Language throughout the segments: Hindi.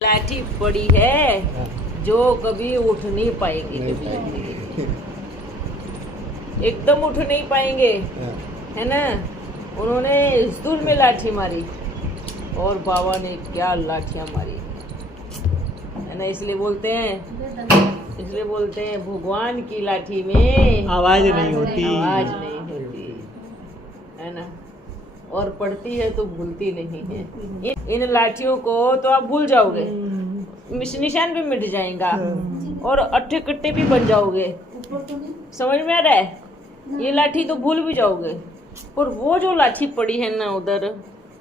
लाठी बड़ी है जो कभी उठ नहीं पाएंगे, कभी एकदम उठ नहीं पाएंगे, है ना। उन्होंने स्कूल में लाठी मारी और बाबा ने क्या लाठियां मारी, है ना। इसलिए बोलते हैं भगवान की लाठी में आवाज नहीं होती, है ना। और पढ़ती है तो भूलती नहीं है। इन लाठियों को तो आप भूल जाओगे, निशान भी मिट जाएगा और अट्ठे कट्टे भी बन जाओगे। समझ में आ रहा है? ये लाठी तो भूल भी जाओगे, पर वो जो लाठी पड़ी है ना उधर,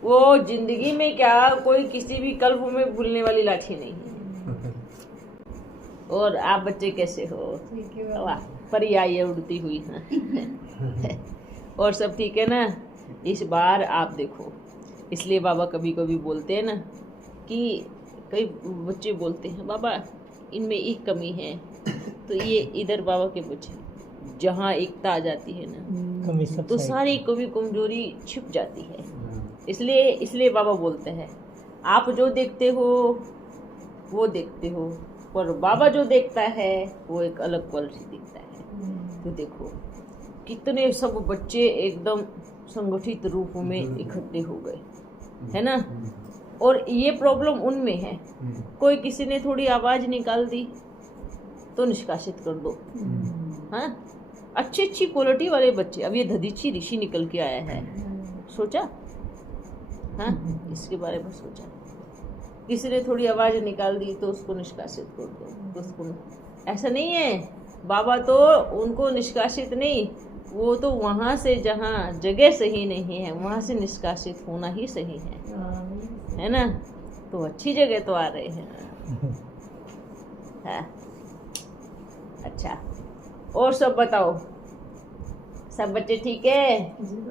वो जिंदगी में क्या कोई किसी भी कल्प में भूलने वाली लाठी नहीं है। और आप बच्चे कैसे हो? वाह, परी आई है उड़ती हुई। और सब ठीक है ना? इस बार आप देखो, इसलिए बाबा कभी कभी बोलते हैं ना कि कई बच्चे बोलते हैं बाबा इनमें एक कमी है, तो ये इधर बाबा के बच्चे जहाँ एकता आ जाती है ना तो सारी कभी कमजोरी छिप जाती है। इसलिए बाबा बोलते हैं आप जो देखते हो वो देखते हो, पर बाबा जो देखता है वो एक अलग क्वालिटी दिखता है। तो देखो कितने सब बच्चे एकदम संगठित रूप में इकट्ठे हो गए, है ना। और ये प्रॉब्लम उनमें है, कोई किसी ने थोड़ी आवाज निकाल दी तो निष्कासित कर दो। हाँ, अच्छी क्वालिटी वाले बच्चे। अब ये दधीची ऋषि निकल के आया है, सोचा? हाँ, इसके बारे में सोचा? किसी ने थोड़ी आवाज निकाल दी तो उसको निष्कासित कर दो, तो उसको ऐसा नहीं है। बाबा तो उनको निष्कासित नहीं, वो तो वहां से जहाँ जगह सही नहीं है वहां से निष्कासित होना ही सही है ना। तो अच्छी जगह तो आ रहे हैं। हाँ, अच्छा। और सब बताओ, सब बच्चे ठीक है?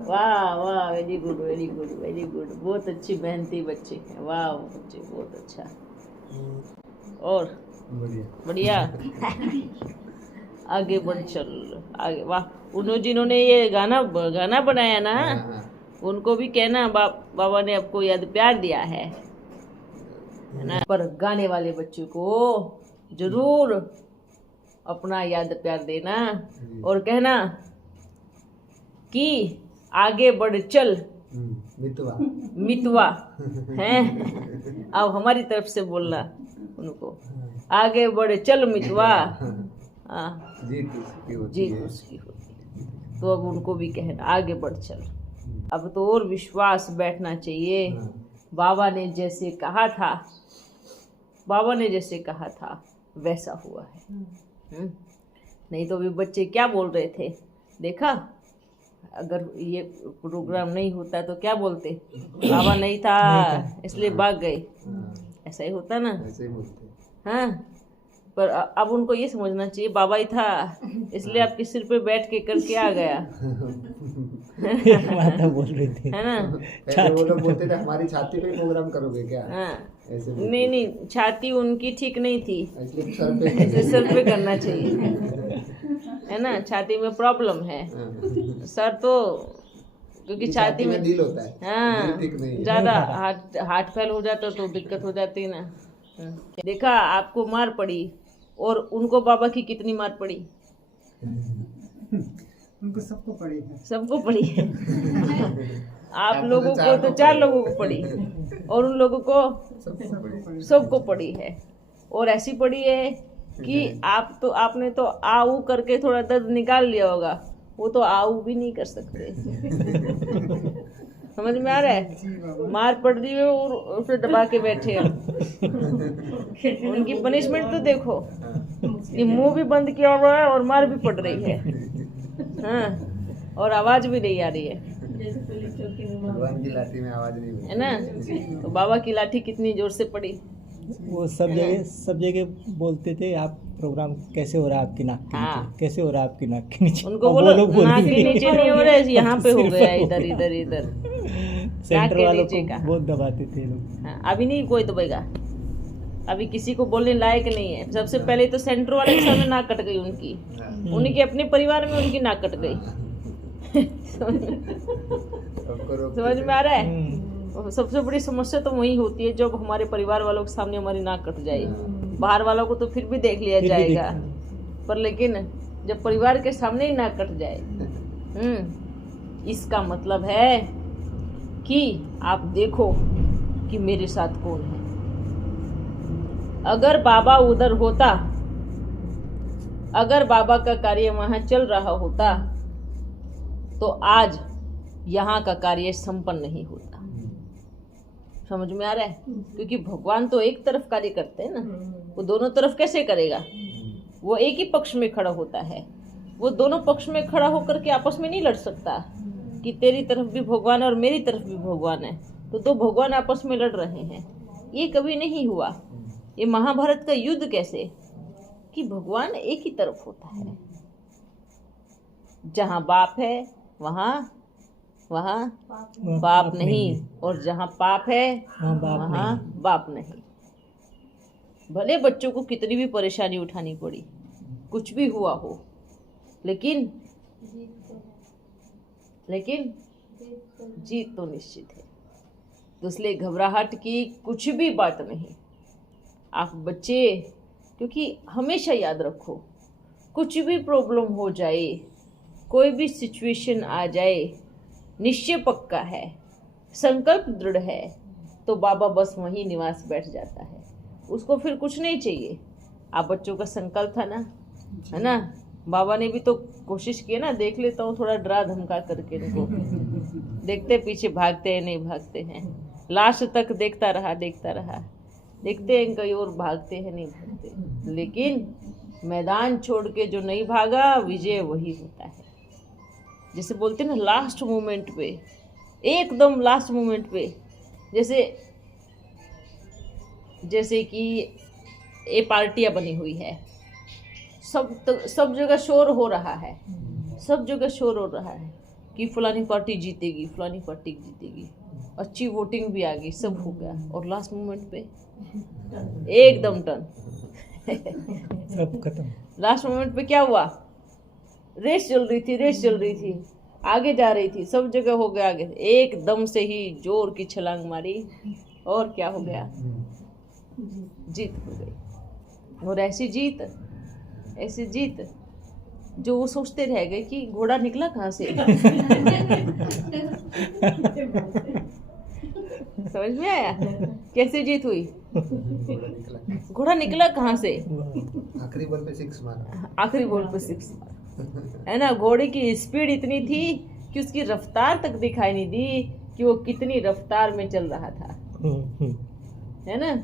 वाह वाह, very good very good very good. बहुत अच्छी मेहनती बच्चे हैं, वाह बच्चे बहुत अच्छा। और बढ़िया आगे बढ़ चल आगे। वाह, उन्होंने जिन्होंने ये गाना बनाया ना, उनको भी कहना बाबा ने आपको याद प्यार दिया है ना। पर गाने वाले बच्चों को जरूर अपना याद प्यार देना और कहना कि आगे बढ़ चल मितवा हैं। अब हमारी तरफ से बोलना उनको, आगे बढ़ चल मितवा, जीत उसकी होती। तो अब उनको भी कहना आगे बढ़ चल। अब तो और विश्वास बैठना चाहिए। बाबा ने जैसे कहा था वैसा हुआ है। नहीं तो अभी बच्चे क्या बोल रहे थे देखा? अगर ये प्रोग्राम नहीं होता तो क्या बोलते? बाबा नहीं था इसलिए भाग गए, ऐसा ही होता ना। हाँ, पर अब उनको ये समझना चाहिए बाबा ही था इसलिए आपके सिर पे बैठ के करके आ गया। माता बोल रही थी, है ना। पहले वो लोग बोलते थे हमारी छाती पे प्रोग्राम करोगे क्या? हाँ, नहीं, छाती उनकी ठीक नहीं थी, ऐसे सर पे करना चाहिए, है ना। छाती में प्रॉब्लम है, सर तो क्योंकि छाती में दिल होता है। हाँ, ज्यादा हार्ट फेल हो जाता तो दिक्कत हो जाती ना। देखा, आपको मार पड़ी और उनको बाबा की कितनी मार पड़ी? उनको सबको पड़ी है। आप लोगों को तो 4 लोगों को पड़ी और उन लोगों को सबको पड़ी है। और ऐसी पड़ी है कि आपने तो आऊ करके थोड़ा दर्द निकाल लिया होगा, वो तो आऊ भी नहीं कर सकते। समझ में आ रहा है? मार पड़ रही है और उसे दबा के बैठे हैं। उनकी पनिशमेंट तो देखो, ये मुंह भी बंद किया हुआ है और मार भी पड़ रही है। हाँ, और आवाज भी नहीं आ रही है। भगवान की लाठी में आवाज नहीं है ना। तो बाबा की लाठी कितनी जोर से पड़ी। वो सब जगह बोलते थे आप प्रोग्राम कैसे हो रहा है आपकी नाक के नीचे, कैसे हो रहा है आपकी नाक के नीचे। उनको बोलो नाक के नीचे नहीं हो रहा है, यहाँ पे हो गया, इधर सेंटर वालों को बहुत दबाते थे लोग। हाँ, अभी नहीं कोई दबाएगा, अभी किसी को बोलने लायक नहीं है। सबसे पहले तो सेंटर वाले के सामने नाक कट गई उनकी, उनके अपने परिवार में उनकी नाक कट गई। समझ में आ रहा है? और सबसे बड़ी समस्या तो वही होती है जब हमारे परिवार वालों के सामने हमारी नाक कट जाए। बाहर वालों को तो फिर भी देख लिया जाएगा, पर लेकिन जब परिवार के सामने ही नाक कट जाए, इसका मतलब है कि आप देखो कि मेरे साथ कौन है। अगर बाबा उधर होता, अगर बाबा का कार्य वहां चल रहा होता तो आज यहाँ का कार्य संपन्न नहीं होता। समझ में आ रहा है? क्योंकि भगवान तो एक तरफ कार्य करते हैं ना, वो दोनों तरफ कैसे करेगा? वो एक ही पक्ष में खड़ा होता है। वो दोनों पक्ष में खड़ा होकर के आपस में नहीं लड़ सकता कि तेरी तरफ भी भगवान और मेरी तरफ भी भगवान है, तो दो भगवान आपस में लड़ रहे हैं। ये कभी नहीं हुआ। ये महाभारत का युद्ध कैसे कि भगवान एक ही तरफ होता है। जहां बाप है वहां बाप नहीं, और जहां पाप है वहां बाप नहीं। भले बच्चों को कितनी भी परेशानी उठानी पड़ी, कुछ भी हुआ हो, लेकिन जीत तो निश्चित है। तो इसलिए घबराहट की कुछ भी बात नहीं। आप बच्चे, क्योंकि हमेशा याद रखो, कुछ भी प्रॉब्लम हो जाए, कोई भी सिचुएशन आ जाए, निश्चय पक्का है, संकल्प दृढ़ है, तो बाबा बस वहीं निवास बैठ जाता है। उसको फिर कुछ नहीं चाहिए। आप बच्चों का संकल्प था ना, है ना? बाबा ने भी तो कोशिश की ना, देख लेता हूँ थोड़ा डरा धमका करके इनको। देखते पीछे भागते हैं नहीं भागते हैं, लास्ट तक देखता रहा, देखते हैं कहीं और भागते हैं नहीं भागते। लेकिन मैदान छोड़ के जो नहीं भागा, विजय वही होता है। जैसे बोलते हैं ना, लास्ट मोमेंट पे, एकदम लास्ट मोमेंट पे, जैसे कि ये पार्टियां बनी हुई है, सब जगह शोर हो रहा है, कि फलानी पार्टी जीतेगी, अच्छी वोटिंग भी आ गई, सब हो गया, और लास्ट मोमेंट पे एकदम टर्न सब खत्म। लास्ट मोमेंट पे क्या हुआ? रेस चल रही थी, आगे जा रही थी, सब जगह हो गया आगे, एकदम से ही जोर की छलांग मारी और क्या हो गया? जीत हो गई। और ऐसी जीत जो वो सोचते रह गए कि घोड़ा निकला कहाँ से। समझ में आया कैसे जीत हुई? घोड़ा निकला कहाँ से? आखिरी बॉल पे 6 मारा, है ना? घोड़े की स्पीड इतनी थी कि उसकी रफ्तार तक दिखाई नहीं दी कि वो कितनी रफ्तार में चल रहा था, है ना?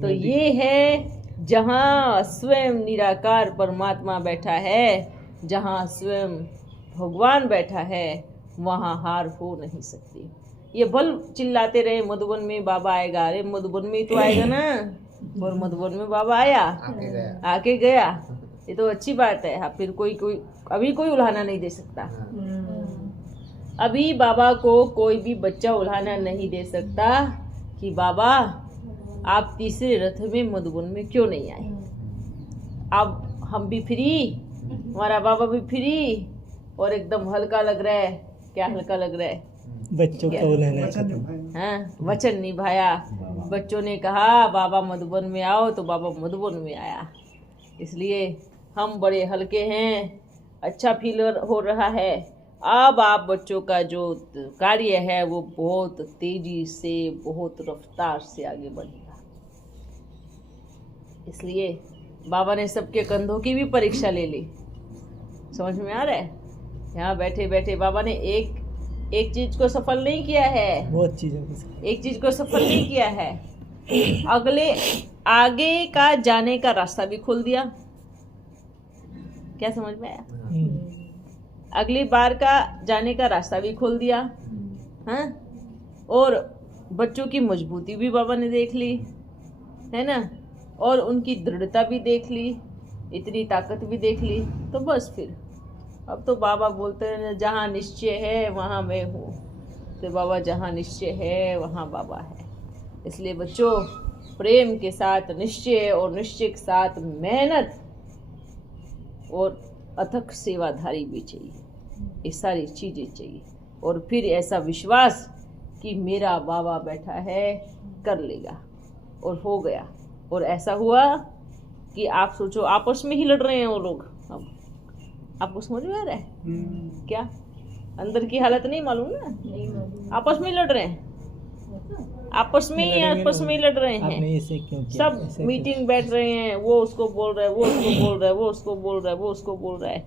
तो ये है जहाँ स्वयं निराकार परमात्मा बैठा है, जहाँ स्वयं भगवान बैठा है, वहाँ हार हो नहीं सकती। ये भल चिल्लाते रहे मधुबन में बाबा आएगा, अरे मधुबन में तो आएगा ना, और मधुबन में बाबा आया, आके गया, ये तो अच्छी बात है। हाँ, फिर कोई अभी कोई उल्हाना नहीं दे सकता। अभी बाबा को कोई भी बच्चा उल्हाना नहीं दे सकता कि बाबा आप तीसरे रथ में मधुबन में क्यों नहीं आए। अब हम भी फ्री, हमारा बाबा भी फ्री, और एकदम हल्का लग रहा है। क्या हल्का लग रहा है? बच्चों का उल्हाना खत्म। हाँ, वचन निभाया। बच्चों ने कहा बाबा मधुबन में आओ, तो बाबा मधुबन में आया। इसलिए हम बड़े हल्के हैं, अच्छा फील हो रहा है। अब आप बच्चों का जो कार्य है वो बहुत तेजी से, बहुत रफ्तार से आगे बढ़ेगा। इसलिए बाबा ने सबके कंधों की भी परीक्षा ले ली। समझ में आ रहा है? यहाँ बैठे बैठे बाबा ने एक चीज को सफल नहीं किया है, बहुत चीजों एक चीज को सफल नहीं किया है, आगे का जाने का रास्ता भी खोल दिया। क्या समझ में आया? अगली बार का जाने का रास्ता भी खोल दिया। हाँ, और बच्चों की मजबूती भी बाबा ने देख ली, है ना? और उनकी दृढ़ता भी देख ली, इतनी ताकत भी देख ली। तो बस फिर अब तो बाबा बोलते हैं जहाँ निश्चय है वहाँ मैं हूँ। तो बाबा जहाँ निश्चय है वहाँ बाबा है। इसलिए बच्चों, प्रेम के साथ निश्चय और निश्चय के साथ मेहनत और अथक सेवाधारी भी चाहिए। ये सारी चीज़ें चाहिए। और फिर ऐसा विश्वास कि मेरा बाबा बैठा है, कर लेगा, और हो गया। और ऐसा हुआ कि आप सोचो आपस में ही लड़ रहे हैं वो लोग। अब आपको समझ में आ रहा है क्या? अंदर की हालत नहीं मालूम ना, आपस में ही लड़ रहे हैं, आपस में ही लड़ रहे हैं। ऐसे क्यों किया? सब ऐसे मीटिंग बैठ रहे हैं, वो उसको बोल रहा है, वो उसको बोल रहा है, वो उसको बोल रहा है, वो उसको बोल रहा है,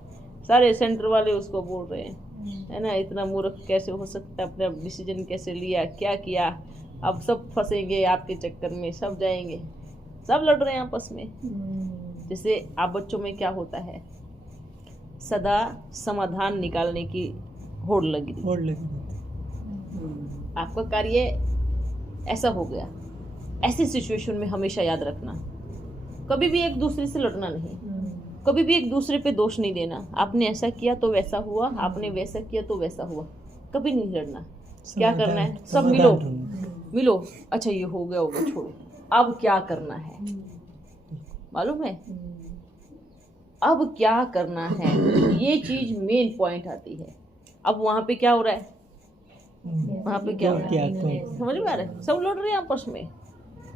सारे सेंटर वाले उसको बोल रहे हैं, है ना। इतना मूर्ख कैसे हो सकता है? अपने डिसीजन कैसे लिया, क्या किया? अब सब फंसेंगे आपके चक्कर में, सब जाएंगे, सब लड़ रहे हैं आपस में। जैसे आप बच्चों में क्या होता है, सदा समाधान निकालने की होड़ लगी। आपका कार्य ऐसा हो गया। ऐसी सिचुएशन में हमेशा याद रखना, कभी भी एक दूसरे से लड़ना नहीं, कभी भी एक दूसरे पे दोष नहीं देना। आपने ऐसा किया तो वैसा हुआ, आपने वैसा किया तो वैसा हुआ, कभी नहीं लड़ना। क्या करना है? सब मिलो, अच्छा ये हो गया होगा, छोड़ो, अब क्या करना है मालूम है? अब क्या करना है, ये चीज मेन पॉइंट आती है। अब वहां पे क्या हो रहा है, वहां पे क्या हो रहा है, समझ में आ रहा है? सब लड़ रहे हैं आपस में,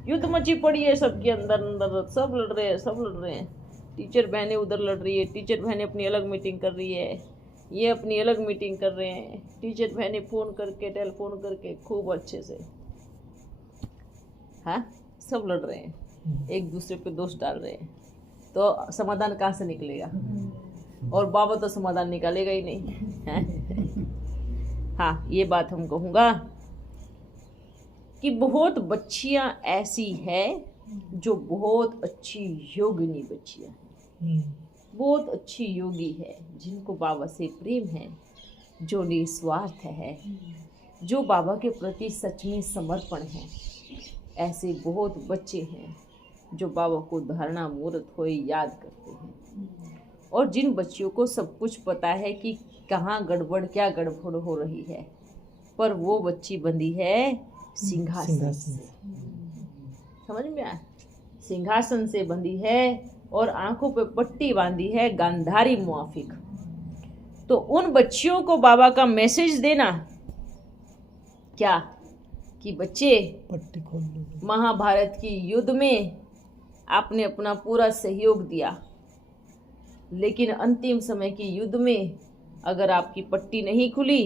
युद्ध मची पड़ी है सबके अंदर, सब लड़ रहे हैं। टीचर बहनें उधर लड़ रही है, टीचर बहनें अपनी अलग मीटिंग कर रही है, ये अपनी अलग मीटिंग कर रहे हैं। टीचर बहनें टेलीफोन करके खूब अच्छे से, हाँ, सब लड़ रहे हैं, एक दूसरे पे दोष डाल रहे हैं। तो समाधान कहाँ से निकलेगा? और बाबा तो समाधान निकालेगा ही नहीं, है? हाँ, ये बात हम कहूँगा कि बहुत बच्चियाँ ऐसी हैं जो बहुत अच्छी योगिनी बच्चियाँ, बहुत अच्छी योगी है, जिनको बाबा से प्रेम है, जो निस्वार्थ है, जो बाबा के प्रति सच में समर्पण है। ऐसे बहुत बच्चे हैं जो बाबा को धारणा मुहूर्त होए याद करते हैं। और जिन बच्चियों को सब कुछ पता है कि कहाँ गड़बड़ क्या गड़बड़ हो रही है, पर वो बच्ची बंधी है सिंहासन से। समझ में आया? सिंहासन से बंधी है और आंखों पे पट्टी बांधी है गांधारी मुआफिक। तो उन बच्चियों को बाबा का मैसेज देना क्या कि बच्चे, पट्टी खोल लो। महाभारत की युद्ध में आपने अपना पूरा सहयोग दिया, लेकिन अंतिम समय की युद्ध में अगर आपकी पट्टी नहीं खुली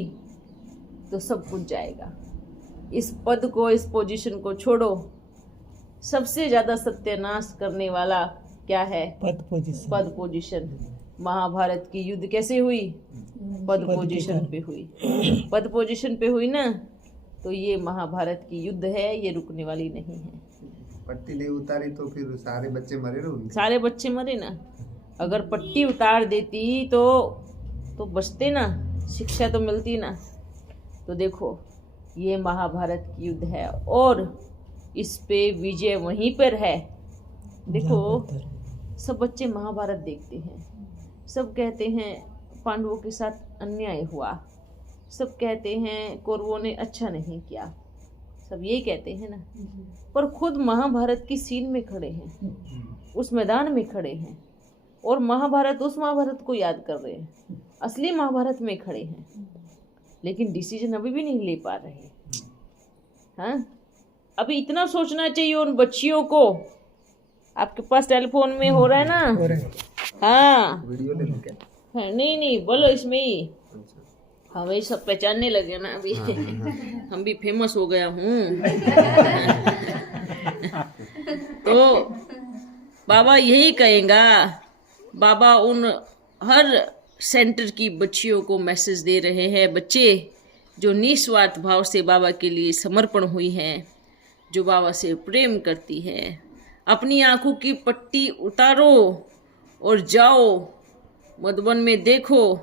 तो सब कुछ जाएगा। इस पद को, इस पोजीशन को छोड़ो। सबसे ज़्यादा सत्यानाश करने वाला क्या है? पद पोजीशन। महाभारत की युद्ध कैसे हुई? पद पोजीशन पे हुई। पद पोजीशन पे हुई ना, तो ये महाभारत की युद्ध है, ये रुकने वाली नहीं है। पट्टी नहीं उतारी तो फिर सारे बच्चे मरे ना, सारे बच्चे मरे ना। अगर पट्टी उतार देती तो बचते ना, शिक्षा तो मिलती ना। तो देखो, ये महाभारत की युद्ध है और इस पे विजय वहीं पर है। देखो, सब बच्चे महाभारत देखते हैं, सब कहते हैं पांडवों के साथ अन्याय हुआ, सब कहते हैं कौरवों ने अच्छा नहीं किया, सब यही कहते हैं ना। पर खुद महाभारत की सीन में खड़े हैं, उस मैदान में खड़े हैं, और महाभारत, उस महाभारत को याद कर रहे हैं, असली महाभारत में खड़े हैं, लेकिन डिसीजन अभी भी नहीं ले पा रहे। हाँ, अभी इतना सोचना चाहिए उन बच्चियों को। आपके पास टेलीफोन में हो रहा है ना? हाँ, वीडियो ले लो क्या? हाँ, नहीं बोलो, इसमें ही हमें सब पहचानने लगे ना अभी। हम भी फेमस हो गया हूँ। तो बाबा यही कहेगा, बाबा उन हर सेंटर की बच्चियों को मैसेज दे रहे हैं, बच्चे जो निस्वार्थ भाव से बाबा के लिए समर्पण हुई हैं, जो बाबा से प्रेम करती है, अपनी आंखों की पट्टी उतारो और जाओ मधुबन में। देखो,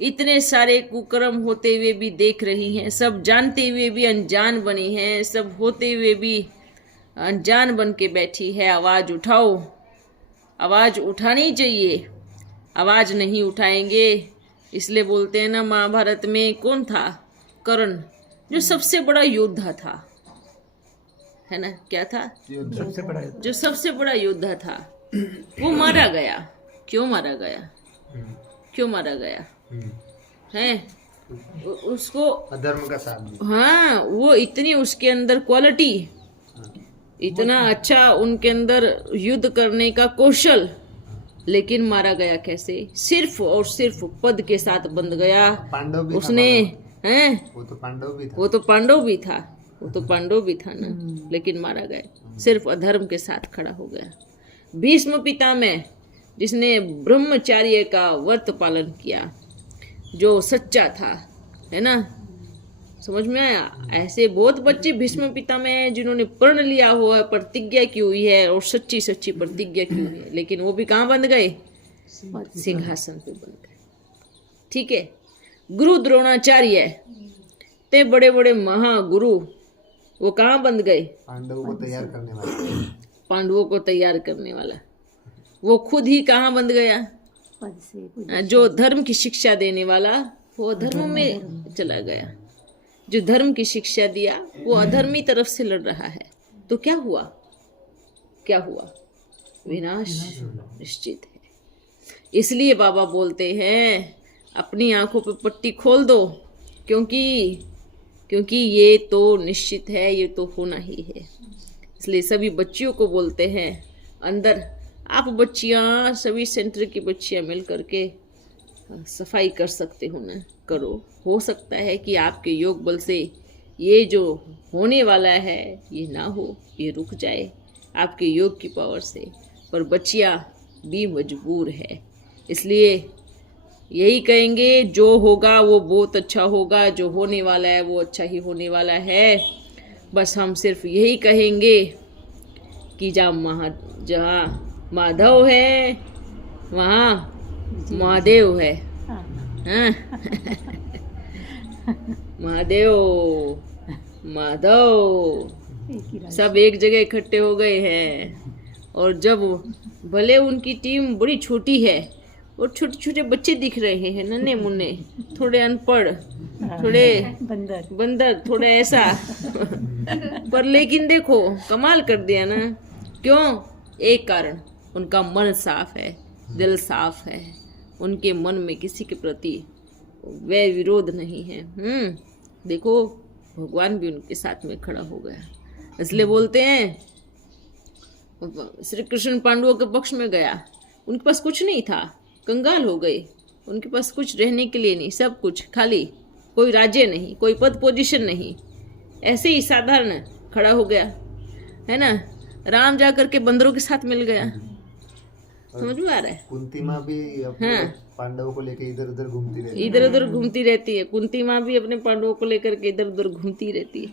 इतने सारे कुकर्म होते हुए भी देख रही हैं, सब जानते हुए भी अनजान बनी हैं, सब होते हुए भी अनजान बन के बैठी है। आवाज़ उठाओ, आवाज़ उठानी चाहिए। आवाज़ नहीं उठाएंगे, इसलिए बोलते हैं ना, महाभारत में कौन था? कर्ण, जो सबसे बड़ा योद्धा था, है ना? क्या था? जो सबसे बड़ा योद्धा था, वो मारा गया। क्यों मारा गया? क्यों मारा गया है? उसको अधर्म का साथ भी। हाँ, वो इतनी उसके अंदर क्वालिटी, इतना अच्छा उनके अंदर युद्ध करने का कौशल, लेकिन मारा गया कैसे? सिर्फ और सिर्फ पद के साथ बंध गया। पांडव भी उसने हैं, वो तो पांडव भी था। वो तो पांडव भी था, वो तो पांडव भी था ना, लेकिन मारा गया सिर्फ अधर्म के साथ खड़ा हो गया। भीष्म पितामह जिसने ब्रह्मचार्य का व्रत पालन किया, जो सच्चा था, है ना, समझ में आया? ऐसे बहुत बच्चे भीष्म पितामह हैं जिन्होंने प्रण लिया हुआ है, प्रतिज्ञा की हुई है और सच्ची सच्ची प्रतिज्ञा की हुई है, लेकिन वो भी कहाँ बंध गए? सिंहासन पे बंध गए। ठीक है। गुरु द्रोणाचार्य ते बड़े बड़े महागुरु, वो कहाँ बंध गए? पांडवों को तैयार करने वाले। पांडवों को तैयार करने वाला वो खुद ही कहाँ बंध गया? जो धर्म की शिक्षा देने वाला वो अधर्म में चला गया, जो धर्म की शिक्षा दिया वो अधर्मी तरफ से लड़ रहा है। तो क्या हुआ? क्या हुआ? विनाश निश्चित है। इसलिए बाबा बोलते हैं अपनी आंखों पे पट्टी खोल दो, क्योंकि ये तो निश्चित है, ये तो होना ही है। इसलिए सभी बच्चियों को बोलते हैं, अंदर आप बच्चियां, सभी सेंटर की बच्चियां मिल करके सफाई कर सकते हो ना, करो। हो सकता है कि आपके योग बल से ये जो होने वाला है ये ना हो, ये रुक जाए आपके योग की पावर से, पर बच्चियां भी मजबूर है। इसलिए यही कहेंगे, जो होगा वो बहुत अच्छा होगा, जो होने वाला है वो अच्छा ही होने वाला है। बस हम सिर्फ यही कहेंगे कि जहाँ माधव है वहाँ महादेव है। हाँ? महादेव माधव सब एक जगह इकट्ठे हो गए हैं। और जब भले उनकी टीम बड़ी छोटी है और छोटे छोटे बच्चे दिख रहे हैं, नन्हे मुन्ने, थोड़े अनपढ़, थोड़े बंदर, थोड़े ऐसा पर लेकिन देखो कमाल कर दिया ना। क्यों? एक कारण, उनका मन साफ है, दिल साफ है, उनके मन में किसी के प्रति वैर विरोध नहीं है। देखो भगवान भी उनके साथ में खड़ा हो गया। इसलिए बोलते हैं श्री कृष्ण पांडवों के पक्ष में गया, उनके पास कुछ नहीं था, कंगाल हो गए, उनके पास कुछ रहने के लिए नहीं, सब कुछ खाली, कोई राज्य नहीं, कोई पद पोजीशन नहीं, ऐसे ही साधारण खड़ा हो गया, है ना। राम जा करके बंदरों के साथ मिल गया। समझ में आ रहा है? कुंती माँ भी अपने पांडवों को लेकर इधर उधर घूमती रहती है। इधर उधर घूमती रहती है। कुंती माँ भी अपने पांडवों को लेकर के इधर उधर घूमती रहती है।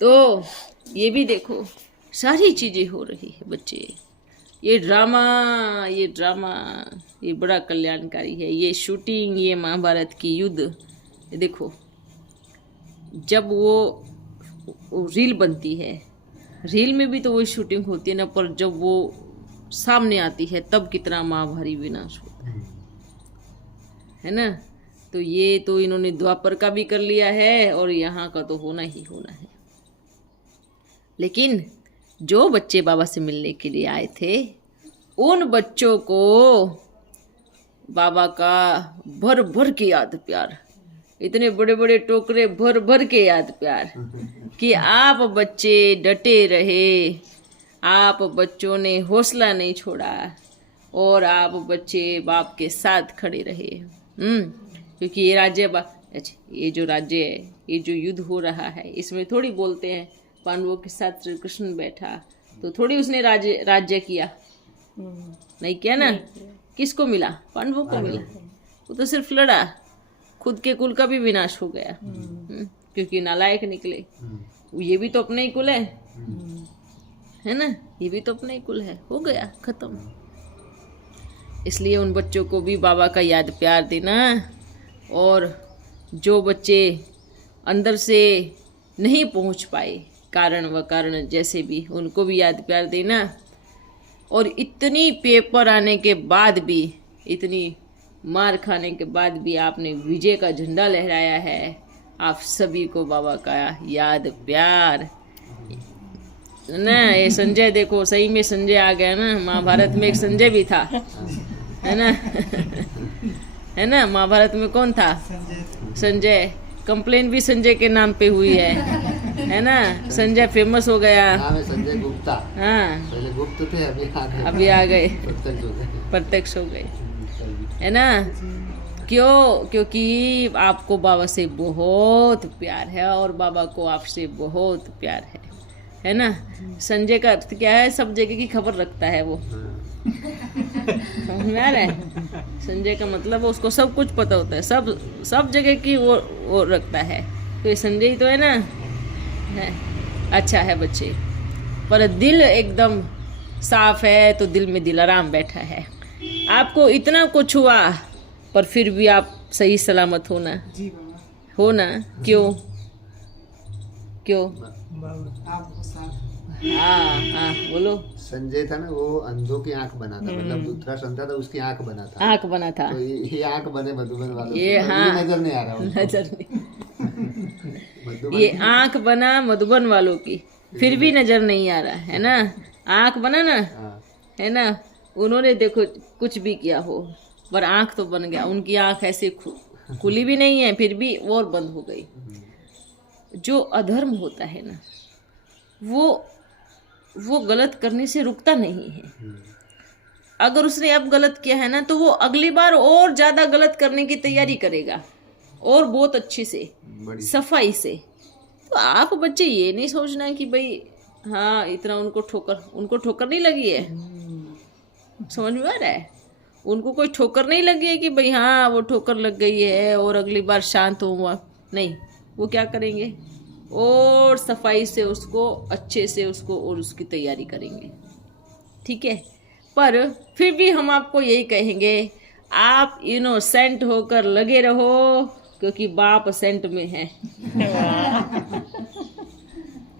तो ये भी देखो सारी चीजें हो रही है बच्चे। ये ड्रामा ये बड़ा कल्याणकारी है। ये शूटिंग, ये महाभारत की युद्ध, ये देखो जब वो रील बनती है, रील में भी तो वही शूटिंग होती है ना, पर जब वो सामने आती है तब कितना महाभारी विनाश होता है ना। तो ये तो इन्होंने द्वापर का भी कर लिया है और यहाँ का तो होना ही होना है। लेकिन जो बच्चे बाबा से मिलने के लिए आए थे, उन बच्चों को बाबा का भर भर के याद प्यार, इतने बड़े बड़े टोकरे भर भर के याद प्यार कि आप बच्चे डटे रहे, आप बच्चों ने हौसला नहीं छोड़ा और आप बच्चे बाप के साथ खड़े रहे। क्योंकि ये राज्य अच्छा, ये जो राज्य है, ये जो युद्ध हो रहा है, इसमें थोड़ी बोलते हैं पांडवों के साथ श्री कृष्ण बैठा तो थोड़ी उसने राज्य किया, नहीं किया ना। किसको मिला? पांडवों को मिला। वो तो सिर्फ लड़ा, खुद के कुल का भी विनाश हो गया क्योंकि नालायक निकले। ये भी तो अपने ही कुल है ना, ये भी तो अपने ही कुल है, हो गया खत्म। इसलिए उन बच्चों को भी बाबा का याद प्यार देना, और जो बच्चे अंदर से नहीं पहुंच पाए कारण व कारण जैसे भी, उनको भी याद प्यार देना। और इतनी पेपर आने के बाद भी, इतनी मार खाने के बाद भी आपने विजय का झंडा लहराया है। आप सभी को बाबा का याद प्यार ना। ये संजय देखो, सही में संजय आ गया ना। महाभारत में एक संजय भी था, है ना। है ना। महाभारत में कौन था? संजय। कंप्लेन भी संजय के नाम पे हुई है ना। संजय फेमस हो गया। नाम है संजय गुप्ता। हाँ, पहले गुप्त थे, अभी आ गए, प्रत्यक्ष हो गए। प्रत्यक्ष हो गए, है ना। क्यों? क्योंकि आपको बाबा से बहुत प्यार है और बाबा को आपसे बहुत प्यार है ना। संजय का अर्थ क्या है? सब जगह की खबर रखता है वो। समझ में आ रहा है? संजय का मतलब उसको सब कुछ पता होता है, सब जगह की वो रखता है। तो ये संजय ही तो है ना। है अच्छा है बच्चे, पर दिल एकदम साफ है तो दिल में दिलाराम बैठा है। आपको इतना कुछ हुआ पर फिर भी आप सही सलामत हो ना? हो ना? क्यों? हाँ बोलो। संजय था ना, वो अंधों की आंख बना था, मतलब दूसरा संता था उसकी आंख बना था। आंख बना था। तो ये आंख बने मधुबन वालों ये की, हाँ, नजर नहीं आ रहा उनको। नजर नहीं। ये आंख बना मधुबन वालों की, फिर भी नजर नहीं आ रहा है ना। आंख बना ना, है ना। उन्होंने देखो कुछ भी किया हो पर आंख तो बन गया। उनकी आंख ऐसे खुली भी नहीं है, फिर भी और बंद हो गई। जो अधर्म होता है ना, वो गलत करने से रुकता नहीं है। अगर उसने अब गलत किया है ना, तो वो अगली बार और ज्यादा गलत करने की तैयारी करेगा, और बहुत अच्छे से, सफाई से। तो आप बच्चे ये नहीं सोचना कि भाई हाँ इतना उनको ठोकर नहीं लगी है। समझ में आ रहा है? उनको कोई ठोकर नहीं लगी है कि भाई हाँ वो ठोकर लग गई है और अगली बार शांत हुआ। नहीं, वो क्या करेंगे? और सफाई से उसको, अच्छे से उसको और उसकी तैयारी करेंगे। ठीक है। पर फिर भी हम आपको यही कहेंगे, आप इनोसेंट होकर लगे रहो, क्योंकि बाप सेंट में है।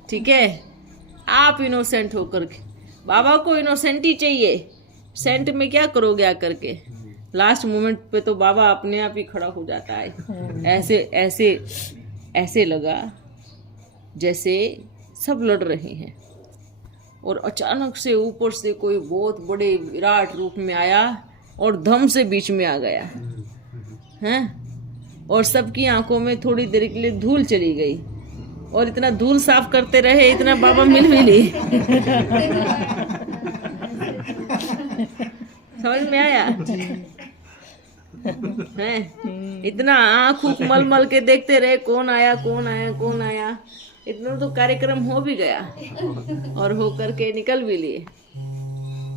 ठीक है। आप इनोसेंट होकर, बाबा को इनोसेंट ही चाहिए। सेंट में क्या करोगे आकर के? लास्ट मोमेंट पे तो बाबा अपने आप ही खड़ा हो जाता है। ऐसे लगा जैसे सब लड़ रहे हैं और अचानक से ऊपर से कोई बहुत बड़े विराट रूप में आया और धम से बीच में आ गया हैं। और सबकी आंखों में थोड़ी देर के लिए धूल चली गई, और इतना धूल साफ करते रहे, इतना बाबा मिल मिली। समझ में आया? हैं? इतना आँख मल मल के देखते रहे, कौन आया। इतना तो कार्यक्रम हो भी गया और हो करके निकल भी लिए।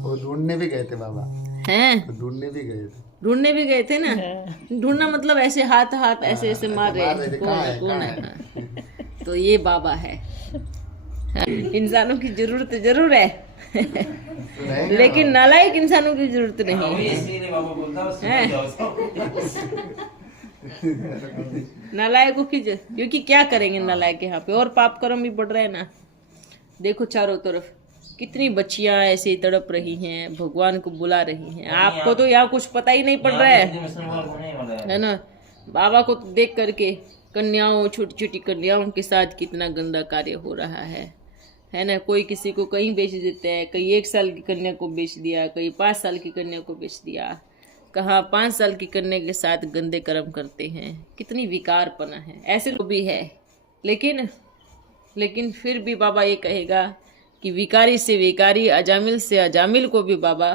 वो ढूंढने भी गए थे बाबा। हैं? ढूंढने भी गए थे ना। ढूंढना मतलब ऐसे हाथ ऐसे मार रहे कौन है। तो ये बाबा है। इंसानों की जरूरत जरूर है, लेकिन नालायक इंसानों की जरूरत नहीं है। नालायकों की क्योंकि क्या करेंगे नालायक यहाँ पे? और पाप कर्म भी बढ़ रहे हैं ना। देखो चारों तरफ कितनी बच्चियां ऐसे तड़प रही हैं, भगवान को बुला रही हैं। आपको तो यहाँ कुछ पता ही नहीं पड़ रहा है ना। बाबा को तो देख करके कन्याओं, छोटी छोटी कन्याओं के साथ कितना गंदा कार्य हो रहा है ना। कोई किसी को कहीं बेच देता है, कहीं 1 साल की कन्या को बेच दिया, कहीं 5 साल की कन्या को बेच दिया, कहाँ 5 साल की कन्या के साथ गंदे कर्म करते हैं। कितनी विकारपना है। ऐसे लोग भी है, लेकिन फिर भी बाबा ये कहेगा कि विकारी से विकारी, अजामिल से अजामिल को भी बाबा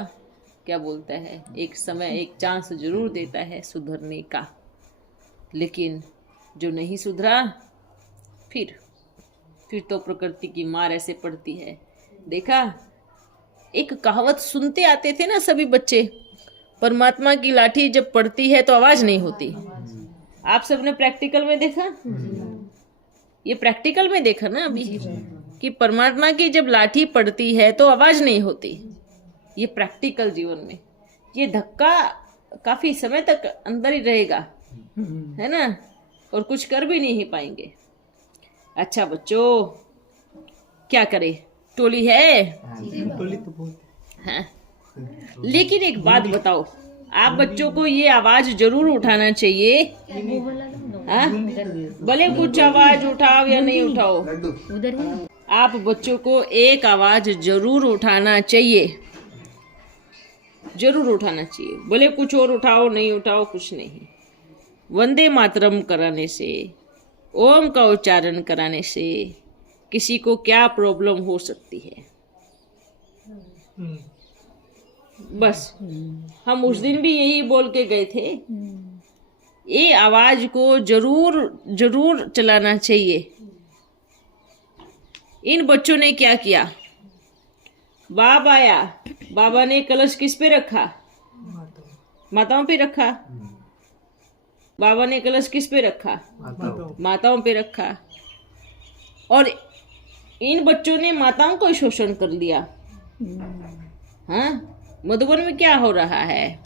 क्या बोलता है, एक समय एक चांस जरूर देता है सुधरने का। लेकिन जो नहीं सुधरा, फिर तो प्रकृति की मार ऐसे पड़ती है। देखा, एक कहावत सुनते आते थे ना सभी बच्चे, परमात्मा की लाठी जब पड़ती है तो आवाज नहीं होती। आप सबने प्रैक्टिकल में देखा, ये प्रैक्टिकल में देखा ना अभी, कि परमात्मा की जब लाठी पड़ती है तो आवाज नहीं होती। ये प्रैक्टिकल जीवन में ये धक्का काफी समय तक अंदर ही रहेगा, है ना, और कुछ कर भी नहीं पाएंगे। अच्छा बच्चों, क्या करें? टोली है, टोली तो बहुत है। लेकिन एक बात बताओ, आप बच्चों को ये आवाज जरूर उठाना चाहिए। भले कुछ आवाज उठाओ या नहीं उठाओ, आप बच्चों को एक आवाज जरूर उठाना चाहिए। जरूर उठाना चाहिए, बोले कुछ और उठाओ नहीं उठाओ कुछ नहीं। वंदे मातरम कराने से, ओम का उच्चारण कराने से किसी को क्या प्रॉब्लम हो सकती है। बस हम उस दिन भी यही बोल के गए थे, ये आवाज को जरूर जरूर चलाना चाहिए। इन बच्चों ने क्या किया, बाप आया, बाबा ने कलश किस पे रखा, माताओं पे रखा। बाबा ने कलश किस पे रखा, माताओं पे रखा। और इन बच्चों ने माताओं को शोषण कर लिया। हाँ, मधुबन में क्या हो रहा है,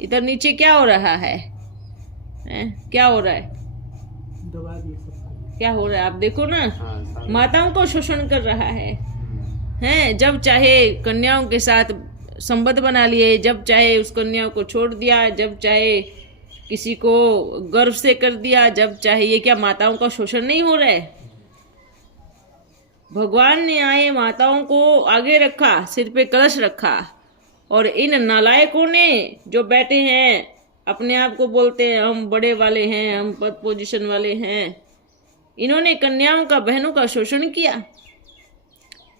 इधर नीचे क्या हो रहा है, क्या हो रहा है, क्या हो रहा है आप देखो ना। माताओं को शोषण कर रहा है, हैं? जब चाहे कन्याओं के साथ संबंध बना लिए, जब चाहे उस कन्याओं को छोड़ दिया, जब चाहे किसी को गर्भ से कर दिया, जब चाहे। ये क्या माताओं का शोषण नहीं हो रहा है? भगवान ने आए माताओं को आगे रखा, सिर पे कलश रखा, और इन नालायकों ने जो बैठे हैं अपने आप को बोलते हैं हम बड़े वाले हैं, हम पद पोजीशन वाले हैं, इन्होंने कन्याओं का, बहनों का शोषण किया।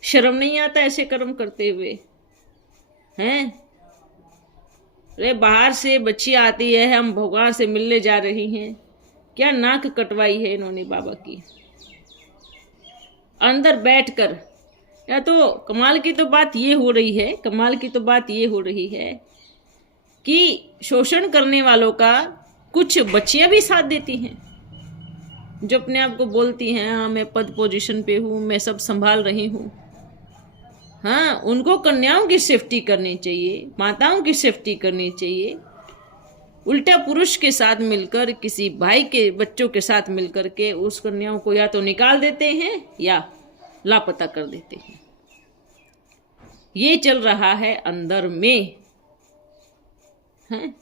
शर्म नहीं आता ऐसे कर्म करते हुए? हैं? अरे बाहर से बच्ची आती है, हम भगवान से मिलने जा रही हैं, क्या नाक कटवाई है इन्होंने बाबा की अंदर बैठकर। या तो कमाल की तो बात ये हो रही है, कमाल की तो बात ये हो रही है कि शोषण करने वालों का कुछ बच्चियां भी साथ देती हैं, जो अपने आप को बोलती हैं हाँ मैं पद पोजीशन पे हूँ, मैं सब संभाल रही हूँ। हाँ, उनको कन्याओं की सेफ्टी करनी चाहिए, माताओं की सेफ्टी करनी चाहिए। उल्टा पुरुष के साथ मिलकर, किसी भाई के बच्चों के साथ मिलकर के उस कन्याओं को या तो निकाल देते हैं या लापता कर देते हैं। ये चल रहा है अंदर में। हैं?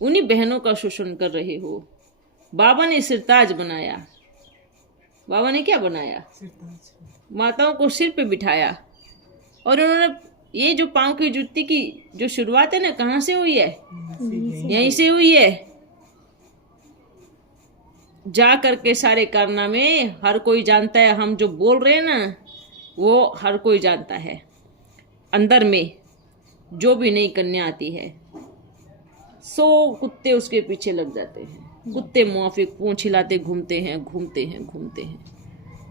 उन्हीं बहनों का शोषण कर रहे हो। बाबा ने सिरताज बनाया। बाबा ने क्या बनाया? माताओं को सिर पे बिठाया, और उन्होंने ये जो पांव की जूती की जो शुरुआत है ना, कहाँ से हुई है? यहीं से हुई है। जा करके सारे कारनामे हर कोई जानता है, हम जो बोल रहे हैं ना वो हर कोई जानता है। अंदर में जो भी नई कन्या आती है, 100 कुत्ते उसके पीछे लग जाते हैं। कुत्ते मुआफिक पूंछ हिलाते घूमते हैं, घूमते हैं, घूमते हैं।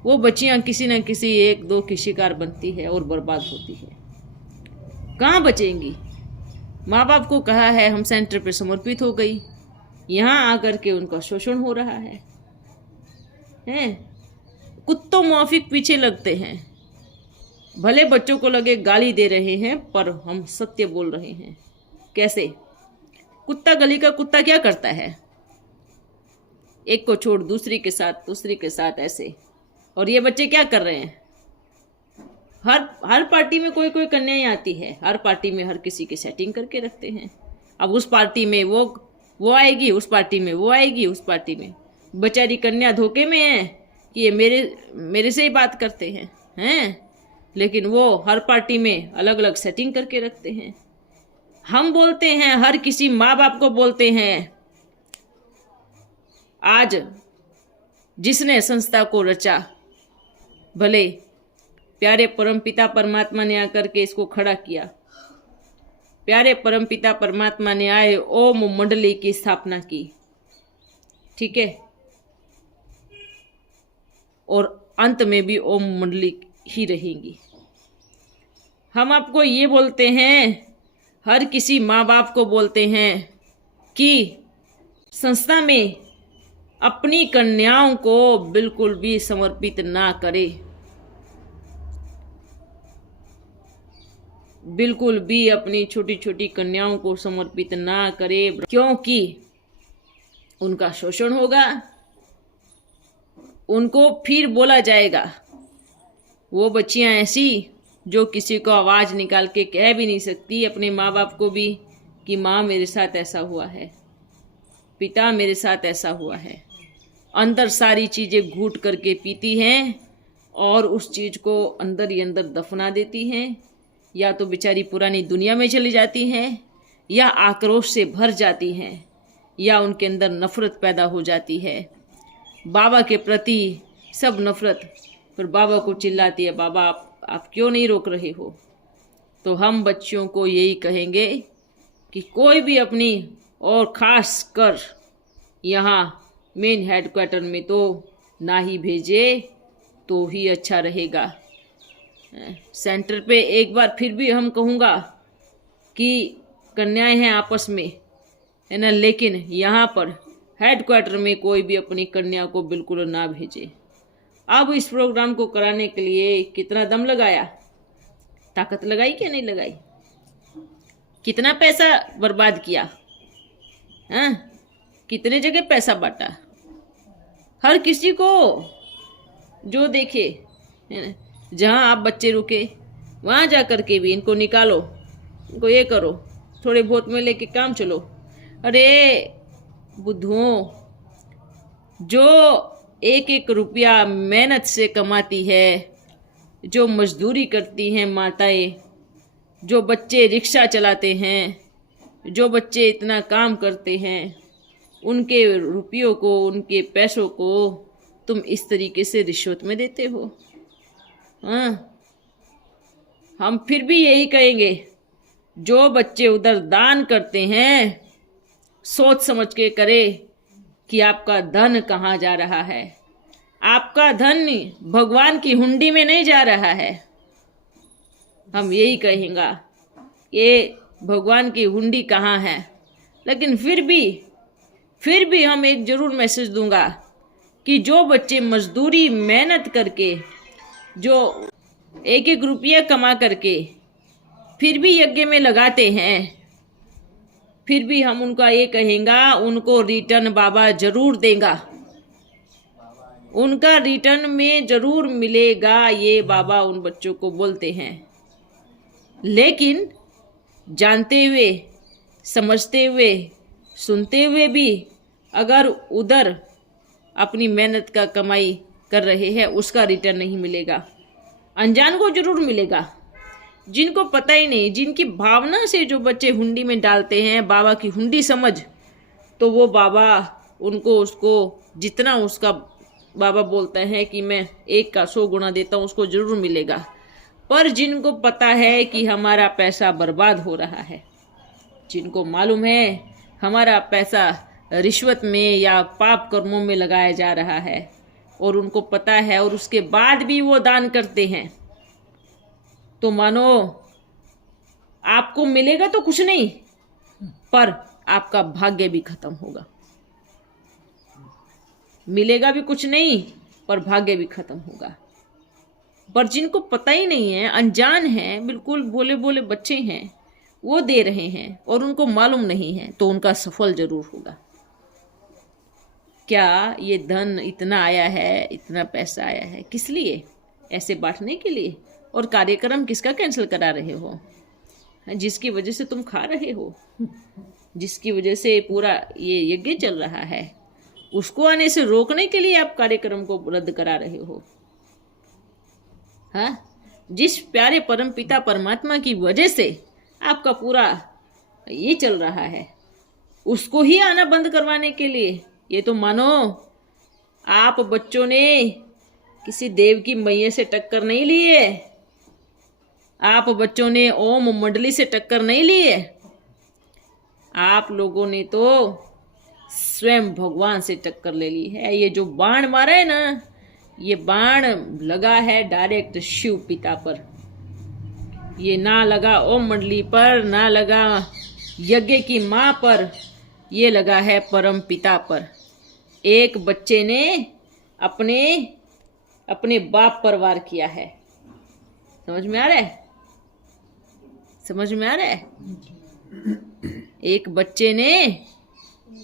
वो बच्चियां किसी न किसी एक दो की शिकार बनती है और बर्बाद होती है। कहाँ बचेंगी? माँ बाप को कहा है हम सेंटर पे समर्पित हो गई, यहाँ आकर के उनका शोषण हो रहा है। हैं? कुत्तों मुआफिक पीछे लगते हैं। भले बच्चों को लगे गाली दे रहे हैं, पर हम सत्य बोल रहे हैं। कैसे? कुत्ता, गली का कुत्ता क्या करता है? एक को छोड़ दूसरी के साथ, दूसरी के साथ, ऐसे। और ये बच्चे क्या कर रहे हैं? हर पार्टी में कोई कोई कन्याएं आती है, हर पार्टी में हर किसी की सेटिंग करके रखते हैं। अब उस पार्टी में वो आएगी, उस पार्टी में वो आएगी, उस पार्टी में। बेचारी कन्या धोखे में है कि ये मेरे से ही बात करते हैं, लेकिन वो हर पार्टी में अलग अलग सेटिंग करके रखते हैं। हम बोलते हैं, हर किसी माँ बाप को बोलते हैं, आज जिसने संस्था को रचा, भले प्यारे परमपिता परमात्मा ने आकर के इसको खड़ा किया। प्यारे परमपिता परमात्मा ने आए ओम मंडली की स्थापना की, ठीक है, और अंत में भी ओम मंडली ही रहेंगी। हम आपको ये बोलते हैं, हर किसी माँ बाप को बोलते हैं कि संस्था में अपनी कन्याओं को बिल्कुल भी समर्पित ना करे, बिल्कुल भी अपनी छोटी छोटी कन्याओं को समर्पित ना करे, क्योंकि उनका शोषण होगा। उनको फिर बोला जाएगा, वो बच्चियां ऐसी जो किसी को आवाज निकाल के कह भी नहीं सकती अपने माँ बाप को भी कि माँ मेरे साथ ऐसा हुआ है, पिता मेरे साथ ऐसा हुआ है। अंदर सारी चीजें घूट करके पीती हैं और उस चीज को अंदर ही अंदर दफना देती हैं। या तो बेचारी पुरानी दुनिया में चली जाती हैं, या आक्रोश से भर जाती हैं, या उनके अंदर नफरत पैदा हो जाती है बाबा के प्रति। सब नफरत फिर बाबा को चिल्लाती है, बाबा आप क्यों नहीं रोक रहे हो। तो हम बच्चियों को यही कहेंगे कि कोई भी अपनी, और ख़ास कर यहाँ मेन हेडक्वार्टर में तो ना ही भेजे तो ही अच्छा रहेगा। सेंटर पे एक बार फिर भी हम कहूँगा कि कन्याएं हैं आपस में, है ना, लेकिन यहाँ पर हेडक्वार्टर में कोई भी अपनी कन्या को बिल्कुल ना भेजे। अब इस प्रोग्राम को कराने के लिए कितना दम लगाया, ताकत लगाई क्या नहीं लगाई, कितना पैसा बर्बाद किया, हाँ, कितने जगह पैसा बांटा। हर किसी को जो देखे, है ना, जहाँ आप बच्चे रुके वहाँ जा कर के भी इनको निकालो, इनको ये करो, थोड़े बहुत में लेके काम चलो। अरे बुद्धुओं, जो एक एक रुपया मेहनत से कमाती है, जो मजदूरी करती हैं माताएं, जो बच्चे रिक्शा चलाते हैं, जो बच्चे इतना काम करते हैं, उनके रुपयों को, उनके पैसों को तुम इस तरीके से रिश्वत में देते हो। हाँ, हम फिर भी यही कहेंगे, जो बच्चे उधर दान करते हैं सोच समझ के करे कि आपका धन कहाँ जा रहा है। आपका धन भगवान की हुंडी में नहीं जा रहा है। हम यही कहेंगे ये भगवान की हुंडी कहाँ है। लेकिन फिर भी हम एक जरूर मैसेज दूंगा कि जो बच्चे मजदूरी मेहनत करके, जो एक एक रुपया कमा करके फिर भी यज्ञ में लगाते हैं, फिर भी हम उनका ये कहेंगे, उनको रिटर्न बाबा जरूर देगा, उनका रिटर्न में जरूर मिलेगा, ये बाबा उन बच्चों को बोलते हैं। लेकिन जानते हुए, समझते हुए, सुनते हुए भी अगर उधर अपनी मेहनत का कमाई कर रहे हैं, उसका रिटर्न नहीं मिलेगा। अनजान को जरूर मिलेगा, जिनको पता ही नहीं, जिनकी भावना से जो बच्चे हुंडी में डालते हैं, बाबा की हुंडी समझ, तो वो बाबा उनको, उसको जितना उसका बाबा बोलता है कि मैं 1 का 100 गुना देता हूँ, उसको जरूर मिलेगा। पर जिनको पता है कि हमारा पैसा बर्बाद हो रहा है, जिनको मालूम है हमारा पैसा रिश्वत में या पाप कर्मों में लगाया जा रहा है, और उनको पता है और उसके बाद भी वो दान करते हैं, तो मानो आपको मिलेगा तो कुछ नहीं, पर आपका भाग्य भी खत्म होगा। मिलेगा भी कुछ नहीं, पर भाग्य भी खत्म होगा। पर जिनको पता ही नहीं है, अनजान है, बिल्कुल भोले भोले बच्चे हैं, वो दे रहे हैं और उनको मालूम नहीं है, तो उनका सफल जरूर होगा। क्या ये धन इतना आया है, इतना पैसा आया है, किस लिए? ऐसे बांटने के लिए। और कार्यक्रम किसका कैंसिल करा रहे हो? जिसकी वजह से तुम खा रहे हो, जिसकी वजह से पूरा ये यज्ञ चल रहा है, उसको आने से रोकने के लिए आप कार्यक्रम को रद्द करा रहे हो। हाँ, जिस प्यारे परम पिता परमात्मा की वजह से आपका पूरा ये चल रहा है, उसको ही आना बंद करवाने के लिए। ये तो मानो आप बच्चों ने किसी देव की मैया से टक्कर नहीं ली है, आप बच्चों ने ओम मंडली से टक्कर नहीं ली है, आप लोगों ने तो स्वयं भगवान से टक्कर ले ली है। ये जो बाण मारा है ना, ये बाण लगा है डायरेक्ट शिव पिता पर, ये ना लगा ओम मंडली पर, ना लगा यज्ञ की माँ पर, ये लगा है परम पिता पर। एक बच्चे ने अपने बाप पर वार किया है। समझ में आ रहा है? समझ में आ रहा है? एक बच्चे ने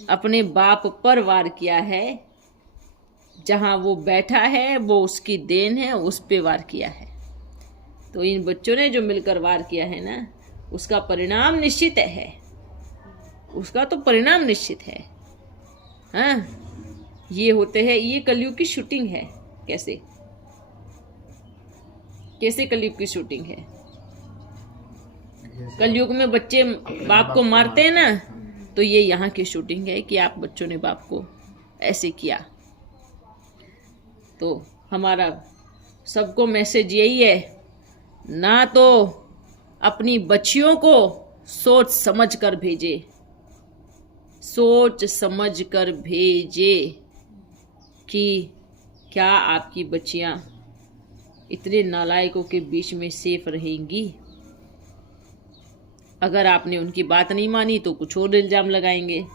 अपने बाप पर वार किया है, जहां वो बैठा है वो उसकी देन है, उस पे वार किया है। तो इन बच्चों ने जो मिलकर वार किया है ना, उसका परिणाम निश्चित है, उसका तो परिणाम निश्चित है। हाँ, ये होते हैं, ये कलयुग की शूटिंग है। कैसे कैसे कलयुग की शूटिंग है? कलयुग में बच्चे बाप को मारते हैं ना, तो ये यहाँ की शूटिंग है कि आप बच्चों ने बाप को ऐसे किया। तो हमारा सबको मैसेज यही है, ना तो अपनी बच्चियों को सोच समझ कर भेजे, सोच समझ कर भेजे कि क्या आपकी बच्चियां इतने नालायकों के बीच में सेफ रहेंगी। अगर आपने उनकी बात नहीं मानी तो कुछ और इल्ज़ाम लगाएंगे,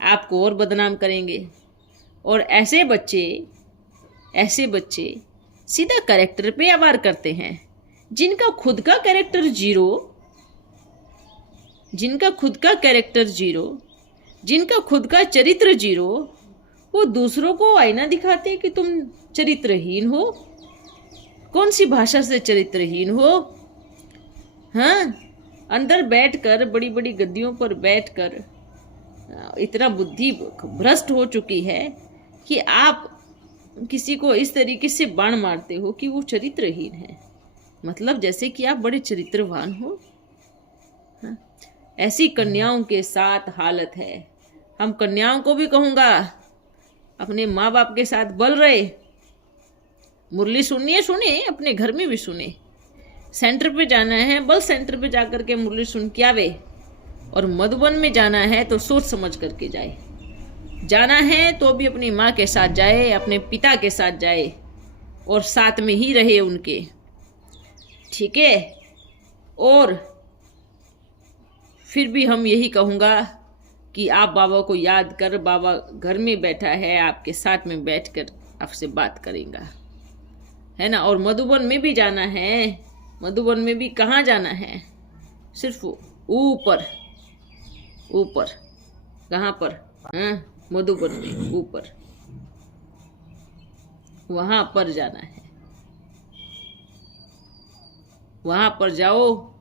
आपको और बदनाम करेंगे। और ऐसे बच्चे सीधा कैरेक्टर पे वार करते हैं। जिनका खुद का कैरेक्टर जीरो, जिनका खुद का चरित्र जीरो, वो दूसरों को आईना दिखाते कि तुम चरित्रहीन हो। कौन सी भाषा से चरित्रहीन हो? हाँ, अंदर बैठकर बड़ी बड़ी गद्दियों पर बैठकर इतना बुद्धि भ्रष्ट हो चुकी है कि आप किसी को इस तरीके से बाण मारते हो कि वो चरित्रहीन है। मतलब जैसे कि आप बड़े चरित्रवान हो। हाँ? ऐसी कन्याओं के साथ हालत है। हम कन्याओं को भी कहूँगा, अपने माँ बाप के साथ बल रहे, मुरली सुने, अपने घर में भी सुने। सेंटर पे जाना है, बल सेंटर पे जाकर के मुरली सुन के आवे। और मधुबन में जाना है तो सोच समझ करके जाए। जाना है तो भी अपनी माँ के साथ जाए, अपने पिता के साथ जाए और साथ में ही रहे उनके, ठीक है। और फिर भी हम यही कहूँगा कि आप बाबा को याद कर, बाबा घर में बैठा है, आपके साथ में बैठकर आपसे बात करेगा, है ना। और मधुबन में भी जाना है। मधुबन में भी कहाँ जाना है? सिर्फ ऊपर, कहाँ पर? हाँ, मधुबन में ऊपर, वहां पर जाना है। वहां पर जाओ,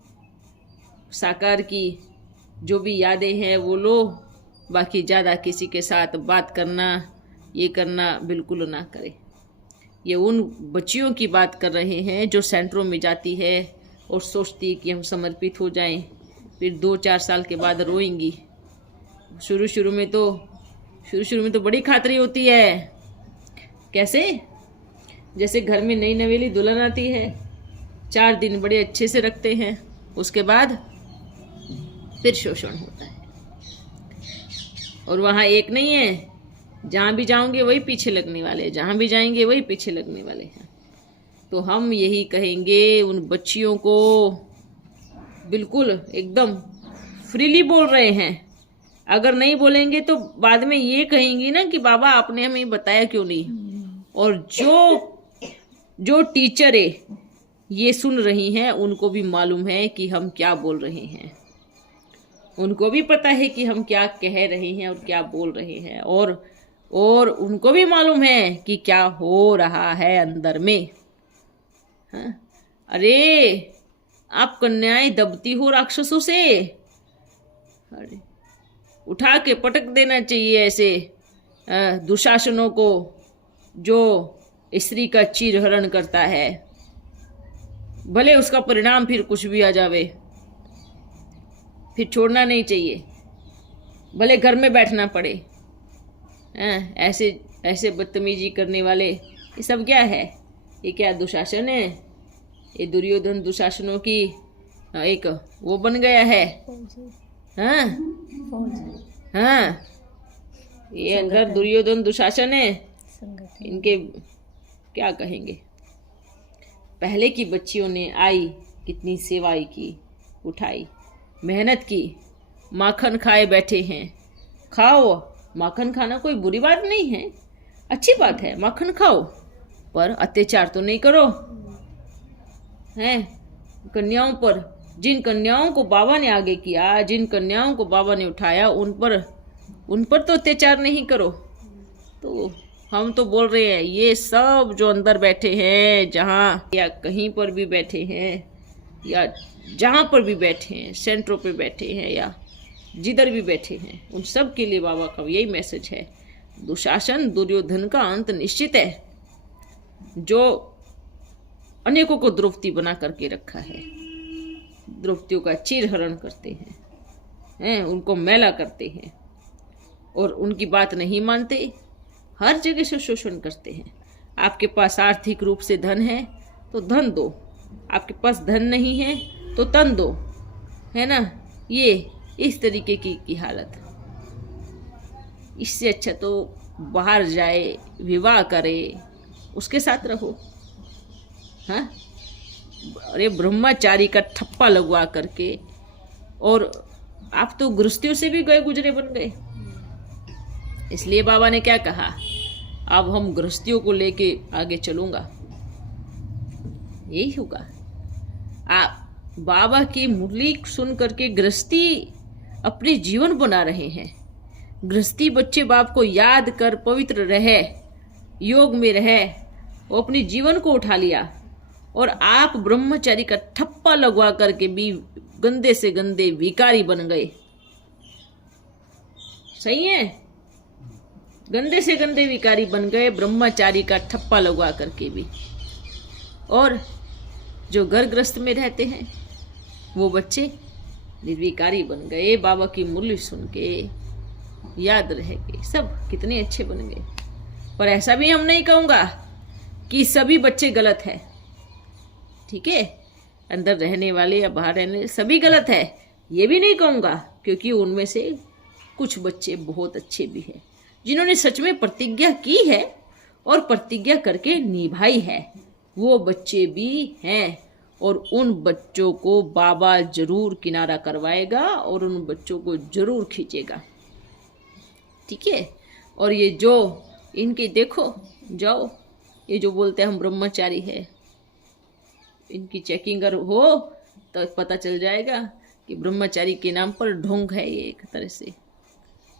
साकार की जो भी यादें हैं वो लो। बाकी ज़्यादा किसी के साथ बात करना, ये करना बिल्कुल ना करें। ये उन बच्चियों की बात कर रहे हैं जो सेंटरों में जाती है और सोचती है कि हम समर्पित हो जाएं, फिर 2-4 साल के बाद रोएंगी। शुरू में तो बड़ी खातरी होती है। कैसे? जैसे घर में नई नवेली दुल्हन आती है, 4 दिन बड़े अच्छे से रखते हैं, उसके बाद फिर शोषण होता है। और वहाँ एक नहीं है, जहाँ भी जाओगे वही पीछे लगने वाले, जहाँ भी जाएंगे वही पीछे लगने वाले हैं। तो हम यही कहेंगे उन बच्चियों को, बिल्कुल एकदम फ्रीली बोल रहे हैं। अगर नहीं बोलेंगे तो बाद में ये कहेंगी ना कि बाबा आपने हमें बताया क्यों नहीं। और जो टीचर है ये सुन रही हैं, उनको भी मालूम है कि हम क्या बोल रहे हैं, उनको भी पता है कि हम क्या कह रहे हैं और क्या बोल रहे हैं। और उनको भी मालूम है कि क्या हो रहा है अंदर में। हाँ? अरे आप कन्याएं दबती हो राक्षसों से, अरे उठा के पटक देना चाहिए ऐसे दुशासनों को जो स्त्री का चीरहरण करता है। भले उसका परिणाम फिर कुछ भी आ जावे, फिर छोड़ना नहीं चाहिए, भले घर में बैठना पड़े। ऐसे बदतमीजी करने वाले, ये सब क्या है? ये क्या दुशासन है? ये दुर्योधन दुशासनों की एक वो बन गया है। हाँ, ये अंदर दुर्योधन दुशासन है। इनके क्या कहेंगे। पहले की बच्चियों ने आई, कितनी सेवाई की, उठाई, मेहनत की, माखन खाए बैठे हैं। खाओ, माखन खाना कोई बुरी बात नहीं है, अच्छी बात है, माखन खाओ, पर अत्याचार तो नहीं करो। हैं कन्याओं पर, जिन कन्याओं को बाबा ने आगे किया, जिन कन्याओं को बाबा ने उठाया, उन पर तो अत्याचार नहीं करो। तो हम तो बोल रहे हैं ये सब जो अंदर बैठे हैं, जहाँ या कहीं पर भी बैठे हैं या जहाँ पर भी बैठे हैं, सेंटरों पे बैठे हैं या जिधर भी बैठे हैं, उन सब के लिए बाबा का यही मैसेज है। दुशासन दुर्योधन का अंत निश्चित है, जो अनेकों को द्रौपदी बना करके रखा है। द्रौपदियों का चीरहरण करते हैं, उनको मैला करते हैं और उनकी बात नहीं मानते, हर जगह से शोषण करते हैं। आपके पास आर्थिक रूप से धन है तो धन दो, आपके पास धन नहीं है तो तन दो, है ना। ये इस तरीके की हालत। इससे अच्छा तो बाहर जाए, विवाह करे, उसके साथ रहो। हाँ, अरे ब्रह्मचारी का ठप्पा लगवा करके, और आप तो गृहस्थियों से भी गए गुजरे बन गए। इसलिए बाबा ने क्या कहा, अब हम गृहस्थियों को लेके आगे चलूंगा, यही होगा। आप बाबा की मुरली सुन करके गृहस्थी अपने जीवन बना रहे हैं। गृहस्थी बच्चे बाप को याद कर पवित्र रहे, योग में रहे, वो अपने जीवन को उठा लिया, और आप ब्रह्मचारी का ठप्पा लगवा करके भी गंदे से गंदे भिखारी बन गए। सही है, गंदे से गंदे भिखारी बन गए ब्रह्मचारी का ठप्पा लगवा करके भी। और जो घर ग्रस्त में रहते हैं वो बच्चे निर्विकारी बन गए, बाबा की मुरली सुन के याद रह गए, सब कितने अच्छे बन गए। पर ऐसा भी हम नहीं कहूँगा कि सभी बच्चे गलत है, ठीक है, अंदर रहने वाले या बाहर रहने वाले सभी गलत है, ये भी नहीं कहूँगा, क्योंकि उनमें से कुछ बच्चे बहुत अच्छे भी हैं जिन्होंने सच में प्रतिज्ञा की है और प्रतिज्ञा करके निभाई है, वो बच्चे भी हैं। और उन बच्चों को बाबा जरूर किनारा करवाएगा और उन बच्चों को जरूर खींचेगा, ठीक है। और ये जो इनकी देखो, जाओ, ये जो बोलते हैं हम ब्रह्मचारी है, इनकी चेकिंग अगर हो तो पता चल जाएगा कि ब्रह्मचारी के नाम पर ढोंग है ये एक तरह से।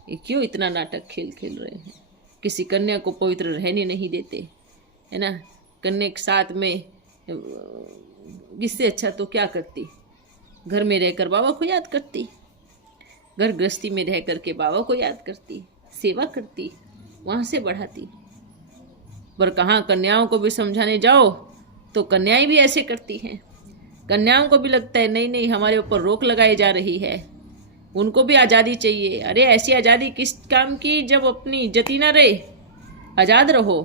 ये क्यों इतना नाटक खेल रहे हैं, किसी कन्या को पवित्र रहने नहीं देते, है ना। कन्या के साथ में इससे अच्छा तो क्या करती, घर में रहकर बाबा को याद करती, घर गृहस्थी में रह करके बाबा को याद करती, सेवा करती, वहाँ से बढ़ाती। पर कहाँ कन्याओं को भी समझाने जाओ तो कन्याएं भी ऐसे करती हैं। कन्याओं को भी लगता है नहीं नहीं हमारे ऊपर रोक लगाई जा रही है, उनको भी आज़ादी चाहिए। अरे ऐसी आज़ादी किस काम की जब अपनी इज्जत ना रहे। आज़ाद रहो,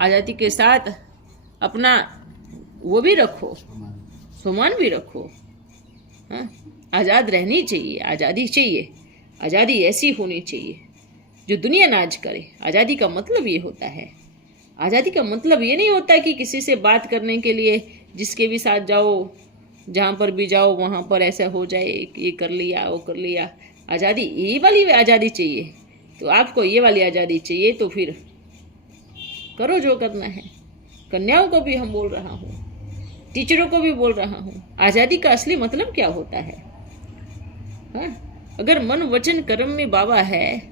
आज़ादी के साथ अपना वो भी रखो, सम्मान भी रखो। हाँ, आज़ाद रहनी चाहिए, आज़ादी चाहिए, आज़ादी ऐसी होनी चाहिए जो दुनिया नाज करे। आज़ादी का मतलब ये होता है, आज़ादी का मतलब ये नहीं होता कि किसी से बात करने के लिए जिसके भी साथ जाओ, जहाँ पर भी जाओ वहाँ पर ऐसा हो जाए, ये कर लिया वो कर लिया। आज़ादी ये वाली आज़ादी चाहिए, तो आपको ये वाली आज़ादी चाहिए तो फिर करो जो करना है। कन्याओं को भी हम बोल रहा हूँ, टीचरों को भी बोल रहा हूँ, आज़ादी का असली मतलब क्या होता है। हाँ, अगर मन वचन कर्म में बाबा है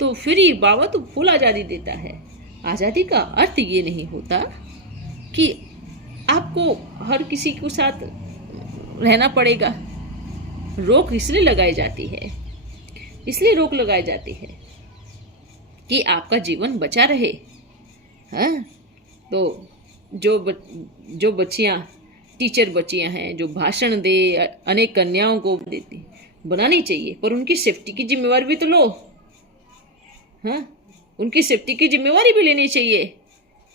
तो फिर ही बाबा तो फुल आज़ादी देता है। आज़ादी का अर्थ ये नहीं होता कि आपको हर किसी के साथ रहना पड़ेगा। रोक इसलिए लगाई जाती है, इसलिए रोक लगाई जाती है कि आपका जीवन बचा रहे। हाँ, तो जो बच्चियाँ टीचर बच्चियाँ हैं जो भाषण दे, अनेक कन्याओं को देती, बनानी चाहिए, पर उनकी सेफ्टी की जिम्मेवारी भी तो लो। हाँ, उनकी सेफ्टी की जिम्मेवारी भी लेनी चाहिए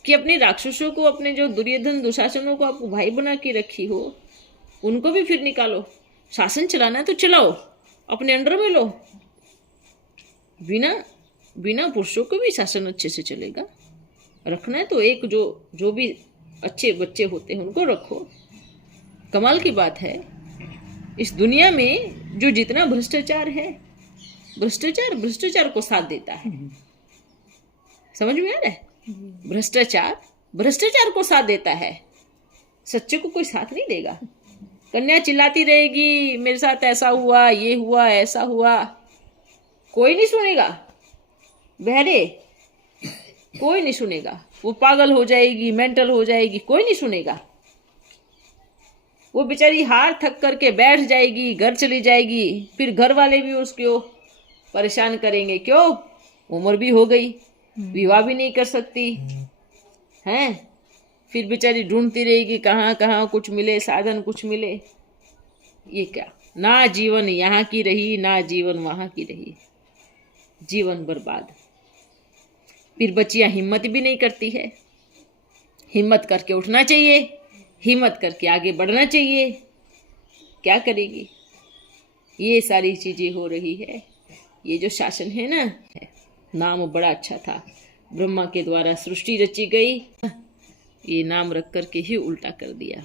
कि अपने राक्षसों को, अपने जो दुर्योधन दुशासनों को आप भाई बना के रखी हो, उनको भी फिर निकालो। शासन चलाना है तो चलाओ, अपने अंडर में लो। बिना पुरुषों को भी शासन अच्छे से चलेगा। रखना है तो एक जो भी अच्छे बच्चे होते हैं उनको रखो। कमाल की बात है, इस दुनिया में जो जितना भ्रष्टाचार है, भ्रष्टाचार को साथ देता है। समझ में आ रहा है? भ्रष्टाचार को साथ देता है, सच्चे को कोई साथ नहीं देगा। कन्या चिल्लाती रहेगी मेरे साथ ऐसा हुआ, ये हुआ, ऐसा हुआ, कोई नहीं सुनेगा। बहरे कोई नहीं सुनेगा। वो पागल हो जाएगी, मेंटल हो जाएगी, कोई नहीं सुनेगा। वो बेचारी हार थक करके बैठ जाएगी, घर चली जाएगी। फिर घर वाले भी उसको परेशान करेंगे। क्यों? उम्र भी हो गई, विवाह भी नहीं कर सकती हैं। फिर बेचारी ढूंढती रहेगी कहाँ कहाँ कुछ मिले, साधन कुछ मिले, ये क्या, ना जीवन यहाँ की रही ना जीवन वहाँ की रही, जीवन बर्बाद। फिर बच्चियां हिम्मत भी नहीं करती है। हिम्मत करके उठना चाहिए, हिम्मत करके आगे बढ़ना चाहिए। क्या करेगी? ये सारी चीजें हो रही है। ये जो शासन है ना, नाम बड़ा अच्छा था, ब्रह्मा के द्वारा सृष्टि रची गई, ये नाम रख करके ही उल्टा कर दिया।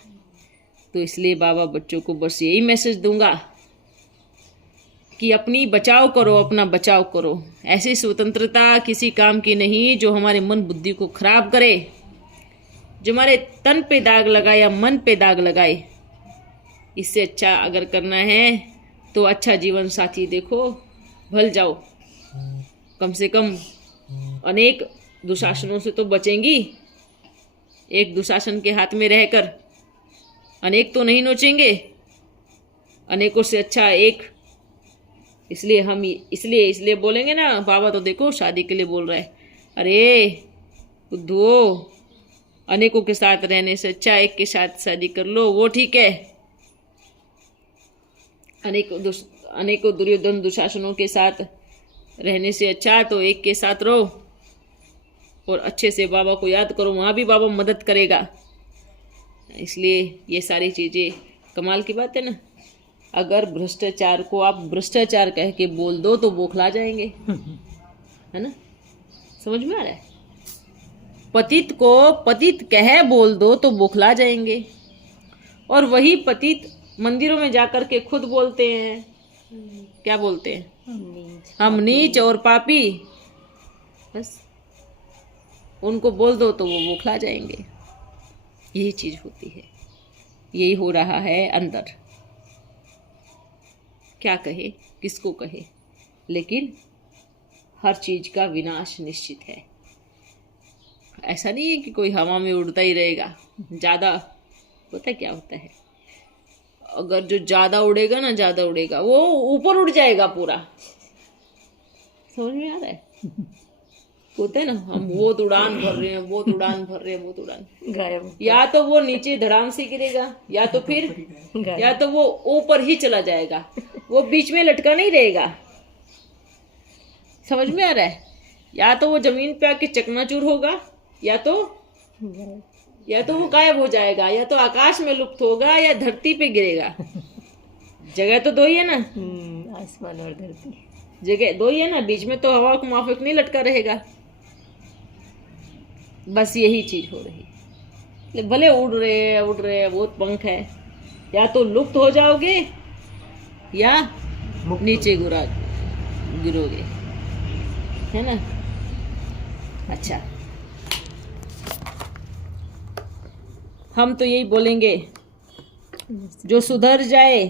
तो इसलिए बाबा बच्चों को बस यही मैसेज दूंगा कि अपनी बचाव करो, अपना बचाव करो। ऐसी स्वतंत्रता किसी काम की नहीं जो हमारे मन बुद्धि को खराब करे, जो हमारे तन पे दाग लगाए या मन पे दाग लगाए। इससे अच्छा अगर करना है तो अच्छा जीवन साथी देखो, भल जाओ। कम से कम अनेक दुशासनों से तो बचेंगी। एक दुशासन के हाथ में रहकर अनेक तो नहीं नोचेंगे, अनेकों से अच्छा एक। इसलिए हम इसलिए बोलेंगे ना, बाबा तो देखो शादी के लिए बोल रहा है। अरे बुद्धू, अनेकों के साथ रहने से अच्छा एक के साथ शादी कर लो, वो ठीक है। अनेकों दुर्योधन दुशासनों के साथ रहने से अच्छा तो एक के साथ रहो और अच्छे से बाबा को याद करो, वहाँ भी बाबा मदद करेगा। इसलिए ये सारी चीज़ें कमाल की बात है ना। अगर भ्रष्टाचार को आप भ्रष्टाचार कह के बोल दो तो बौखला जाएंगे, है ना? समझ में आ रहा है? पतित को पतित कह बोल दो तो बौखला जाएंगे। और वही पतित मंदिरों में जाकर के खुद बोलते हैं, क्या बोलते हैं? हम नीच और पापी। बस उनको बोल दो तो वो बौखला जाएंगे। यही चीज होती है, यही हो रहा है अंदर। क्या कहे, किसको कहे, लेकिन हर चीज का विनाश निश्चित है। ऐसा नहीं है कि कोई हवा में उड़ता ही रहेगा। ज्यादा पता है क्या होता है? अगर जो ज्यादा उड़ेगा ना, ज्यादा उड़ेगा, वो ऊपर उड़ जाएगा पूरा। समझ में आ रहा है? होता है ना, हम बहुत उड़ान भर रहे हैं, बहुत उड़ान भर रहे हैं, बहुत उड़ान गायब। या तो वो नीचे धड़ाम से गिरेगा, या तो फिर या तो वो ऊपर ही चला जाएगा, वो बीच में लटका नहीं रहेगा। समझ में आ रहा है? या तो वो जमीन पे आके चकनाचूर होगा, या तो वो गायब हो जाएगा, या तो आकाश में लुप्त होगा, या धरती पे गिरेगा। जगह तो दो ही है ना, आसमान और धरती, जगह दो ही है ना, बीच में तो हवा को माफिक नहीं लटका रहेगा। बस यही चीज हो रही है। भले उड़ रहे बहुत पंख है, या तो लुप्त हो जाओगे या नीचे गिरोगे, है ना? अच्छा, हम तो यही बोलेंगे, जो सुधर जाए,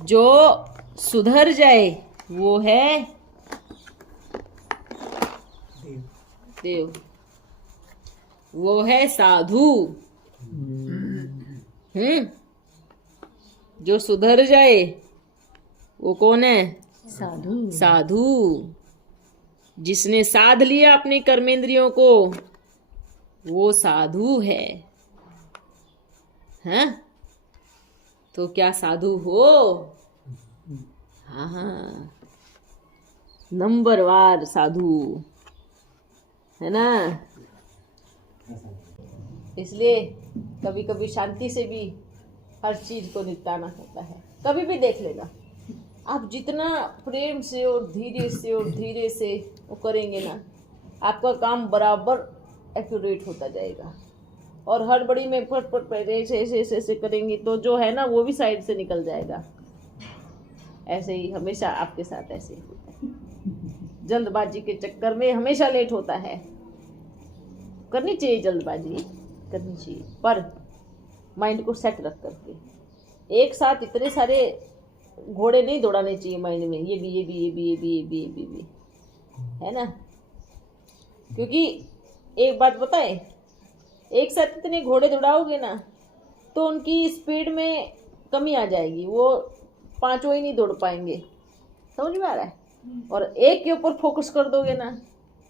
जो सुधर जाए वो है देव, वो है साधु। जो सुधर जाए वो कौन है? साधु। जिसने साध लिया अपने कर्मेंद्रियों को, वो साधु है। हैं? तो क्या साधु हो? हाँ, नंबरवार साधु, है ना? इसलिए कभी कभी शांति से भी हर चीज को निपटाना होता है। कभी भी देख लेना, आप जितना प्रेम से और धीरे से वो करेंगे ना, आपका काम बराबर एक्यूरेट होता जाएगा। और हड़बड़ी में फट ऐसे करेंगी तो जो है ना, वो भी साइड से निकल जाएगा। ऐसे ही हमेशा आपके साथ ऐसे ही होता है। जल्दबाजी के चक्कर में हमेशा लेट होता है। करनी चाहिए जल्दबाजी, करनी चाहिए, पर माइंड को सेट रख करके। एक साथ इतने सारे घोड़े नहीं दौड़ाने चाहिए माइंड में, ये भी, है ना? क्योंकि एक बात बताएं, एक साथ इतने घोड़े दौड़ाओगे ना तो उनकी स्पीड में कमी आ जाएगी, वो पांचों ही नहीं दौड़ पाएंगे। समझ में आ रहा है? और एक के ऊपर फोकस कर दोगे ना,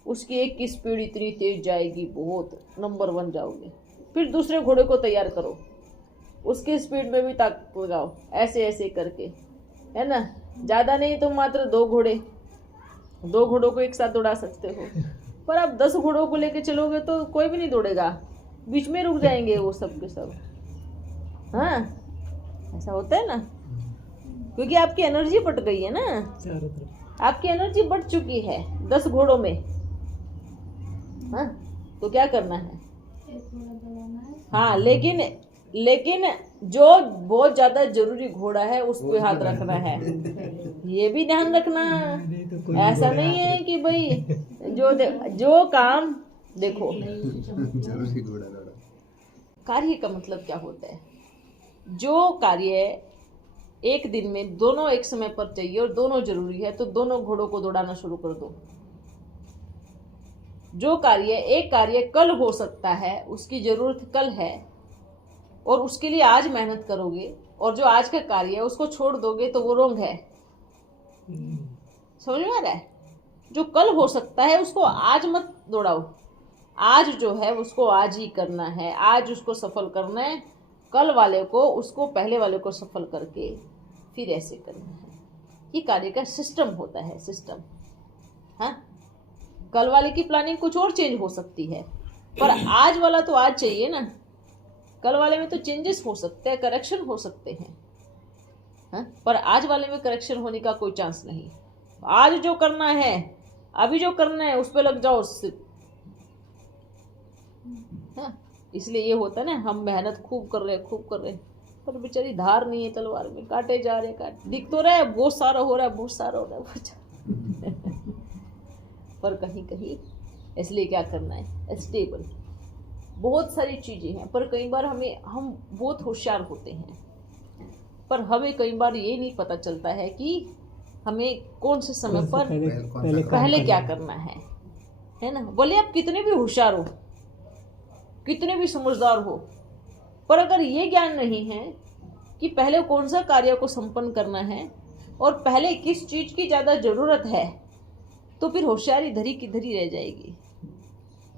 उसकी एक की स्पीड इतनी तेज जाएगी, बहुत नंबर 1 जाओगे। फिर दूसरे घोड़े को तैयार करो, उसकी स्पीड में भी ताकत लगाओ, ऐसे ऐसे करके, है ना। ज्यादा नहीं तो मात्र 2 घोड़ों को एक साथ दौड़ा सकते हो, पर आप 10 घोड़ों को लेके चलोगे तो कोई भी नहीं दौड़ेगा, बीच में रुक जाएंगे वो सब के सब। हाँ, ऐसा होता है ना, क्योंकि आपकी एनर्जी बढ़ गई है ना, चारों तरफ आपकी एनर्जी बढ़ चुकी है 10 घोड़ों में। हाँ, तो क्या करना है? हाँ, लेकिन जो बहुत ज्यादा जरूरी घोड़ा है उस पे हाथ रखना है, ये भी ध्यान रखना। ऐसा नहीं है कि भाई जो काम देखो, जरूरी घोड़ा दौड़ा। कार्य का मतलब क्या होता है? जो कार्य एक दिन में दोनों एक समय पर चाहिए और दोनों जरूरी है, तो दोनों घोड़ों को दौड़ाना शुरू कर दो। जो एक कार्य कल हो सकता है, उसकी जरूरत कल है और उसके लिए आज मेहनत करोगे, और जो आज का कार्य है उसको छोड़ दोगे तो वो रोंग है। समझ में आ रहा है? जो कल हो सकता है उसको आज मत दौड़ाओ, आज जो है उसको आज ही करना है, आज उसको सफल करना है। कल वाले को उसको पहले वाले को सफल करके फिर ऐसे करना है। ये कार्य का सिस्टम होता है, सिस्टम। हाँ, कल वाले की प्लानिंग कुछ और चेंज हो सकती है, पर आज वाला तो आज चाहिए ना। कल वाले में तो चेंजेस हो सकते हैं, करेक्शन हो सकते हैं, हाँ? पर आज वाले में करेक्शन होने का कोई चांस नहीं। आज जो करना है, अभी जो करना है उस पर लग जाओ सिर्फ। हाँ, इसलिए ये होता है ना, हम मेहनत खूब कर रहे हैं, पर बेचारी धार नहीं है तलवार में, काटे जा रहे, दिख तो रहा है बहुत सारा हो रहा है पर कहीं कहीं इसलिए क्या करना है? स्टेबल। बहुत सारी चीजें हैं, पर कई बार हम बहुत होशियार होते हैं, पर हमें कई बार ये नहीं पता चलता है कि हमें कौन से समय पर पहले क्या करना है ना। बोले आप कितने भी होशियार हो, कितने भी समझदार हो, पर अगर ये ज्ञान नहीं है कि पहले कौन सा कार्य को संपन्न करना है और पहले किस चीज की ज्यादा जरूरत है, तो फिर होशियारी धरी की धरी रह जाएगी,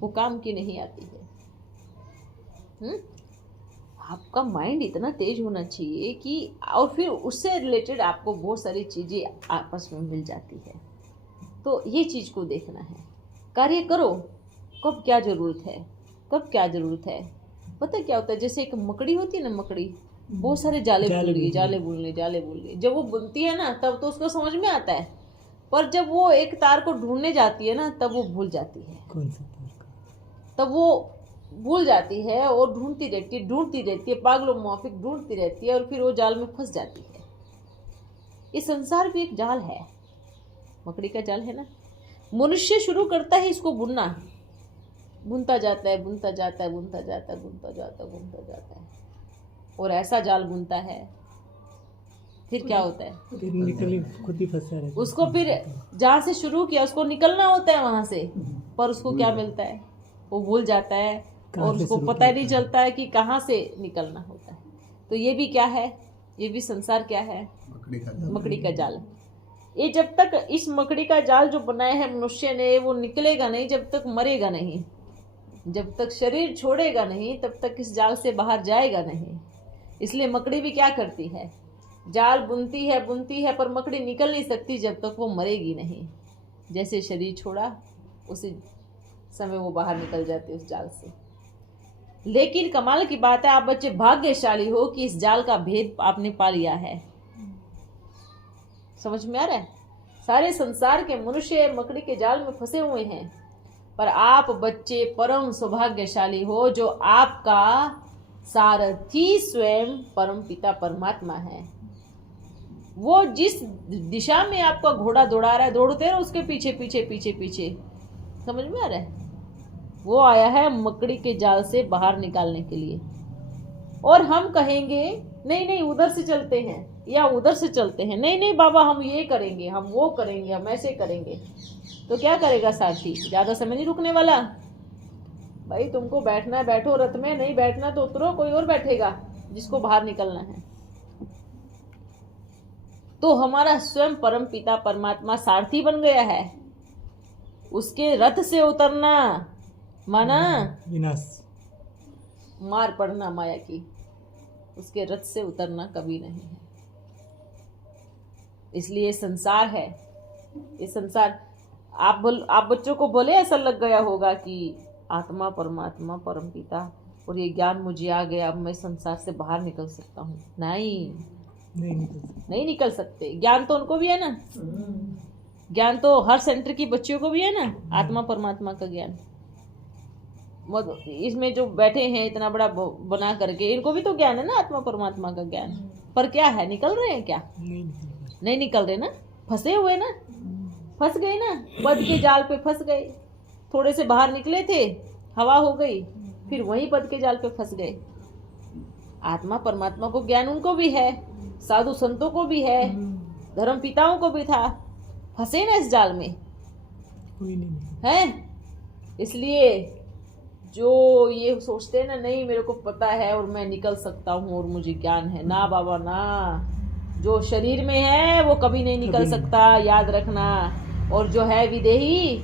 वो काम की नहीं आती है। आपका माइंड इतना तेज होना चाहिए कि, और फिर उससे रिलेटेड आपको बहुत सारी चीजें आपस में मिल जाती है। तो ये चीज को देखना है, कार्य करो, कब क्या जरूरत है, कब क्या जरूरत है। पता क्या होता है, जैसे एक मकड़ी होती है ना, मकड़ी बहुत सारे जाले बुन ली। जब वो बुनती है ना तब तो उसको समझ में आता है, पर जब वो एक तार को ढूंढने जाती है ना तब वो भूल जाती है। कौन सा तार का? तब वो भूल जाती है और ढूंढती रहती है, पागलों माफिक ढूंढती रहती है, और फिर वो जाल में फंस जाती है। इस संसार भी एक जाल है, मकड़ी का जाल है ना। मनुष्य शुरू करता है इसको बुनना, बुनता जाता है और ऐसा जाल बुनता है, फिर क्या होता है? फिर निकली खुद ही फंसा रहता है। उसको फिर जहाँ से शुरू किया उसको निकलना होता है वहां से, पर उसको क्या मिलता है? वो भूल जाता है और उसको पता ही नहीं चलता है कि कहाँ से निकलना होता है। तो ये भी क्या है? ये भी संसार क्या है? मकड़ी का जाल। ये जब तक इस मकड़ी का जाल जो बनाया है मनुष्य ने, वो निकलेगा नहीं जब तक मरेगा नहीं, जब तक शरीर छोड़ेगा नहीं तब तक इस जाल से बाहर जाएगा नहीं। इसलिए मकड़ी भी क्या करती है? जाल बुनती है, पर मकड़ी निकल नहीं सकती जब तक वो मरेगी नहीं। जैसे शरीर छोड़ा उसी समय वो बाहर निकल जाती है उस जाल से। लेकिन कमाल की बात है, आप बच्चे भाग्यशाली हो कि इस जाल का भेद आपने पा लिया है। समझ में आ रहा है? सारे संसार के मनुष्य मकड़ी के जाल में फंसे हुए हैं, पर आप बच्चे परम सौभाग्यशाली हो, जो आपका सारथी स्वयं परम पिता परमात्मा है। वो जिस दिशा में आपका घोड़ा दौड़ा रहा है, दौड़ते रहो उसके पीछे पीछे पीछे पीछे। समझ में आ रहा है? वो आया है मकड़ी के जाल से बाहर निकालने के लिए। और हम कहेंगे नहीं उधर से चलते हैं या उधर से चलते हैं, नहीं बाबा हम ये करेंगे, हम वो करेंगे, हम ऐसे करेंगे। तो क्या करेगा सारथी? ज्यादा समय नहीं रुकने वाला। भाई तुमको बैठना है बैठो रथ में, नहीं बैठना तो उतरो, कोई और बैठेगा जिसको बाहर निकलना है। तो हमारा स्वयं परम पिता परमात्मा सारथी बन गया है। उसके रथ से उतरना माना विनाश, मार पड़ना माया की, उसके रथ से उतरना कभी नहीं है। इसलिए ये संसार है, ये संसार आप बच्चों को बोले ऐसा लग गया होगा कि आत्मा परमात्मा परमपिता और ये ज्ञान मुझे आ गया, अब मैं संसार से बाहर निकल सकता हूँ। नहीं निकल सकते। ज्ञान तो उनको भी है ना, ज्ञान तो हर सेंटर की बच्चियों को भी है ना, आत्मा परमात्मा का ज्ञान। इसमें जो बैठे हैं इतना बड़ा बना करके, इनको भी तो ज्ञान है ना आत्मा परमात्मा का ज्ञान। पर क्या है, निकल रहे हैं क्या? नहीं निकल रहे ना, फंसे हुए ना, फंस गए ना, पद के जाल पे फंस गए। थोड़े से बाहर निकले थे, हवा हो गई, फिर वहीं पद के जाल पे फंस गए। आत्मा परमात्मा को ज्ञान उनको भी है, साधु संतों को भी है, धर्म पिताओं को भी था, फंसे ना इस जाल में, कोई नहीं है। इसलिए जो ये सोचते हैं ना, नहीं मेरे को पता है और मैं निकल सकता हूँ और मुझे ज्ञान है, ना बाबा ना। जो शरीर में है वो कभी नहीं निकल सकता, याद रखना। और जो है विदेही,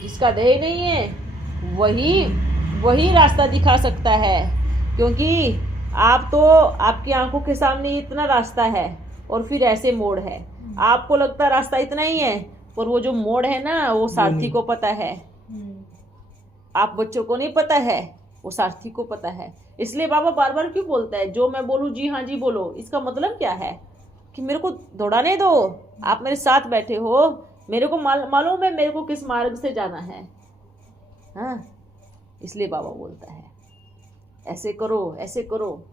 जिसका देह नहीं है, वही रास्ता दिखा सकता है। क्योंकि आप तो, आपकी आंखों के सामने इतना रास्ता है और फिर ऐसे मोड़ है, आपको लगता रास्ता इतना ही है, पर वो जो मोड़ है ना वो सारथी को पता है। आप बच्चों को नहीं पता है, वो सारथी को पता है। इसलिए बाबा बार बार क्यों बोलता है, जो मैं बोलूं जी हाँ जी बोलो। इसका मतलब क्या है कि मेरे को दौड़ाने दो, आप मेरे साथ बैठे हो, मेरे को मालूम है मेरे को किस मार्ग से जाना है। हाँ, इसलिए बाबा बोलता है ऐसे करो ऐसे करो।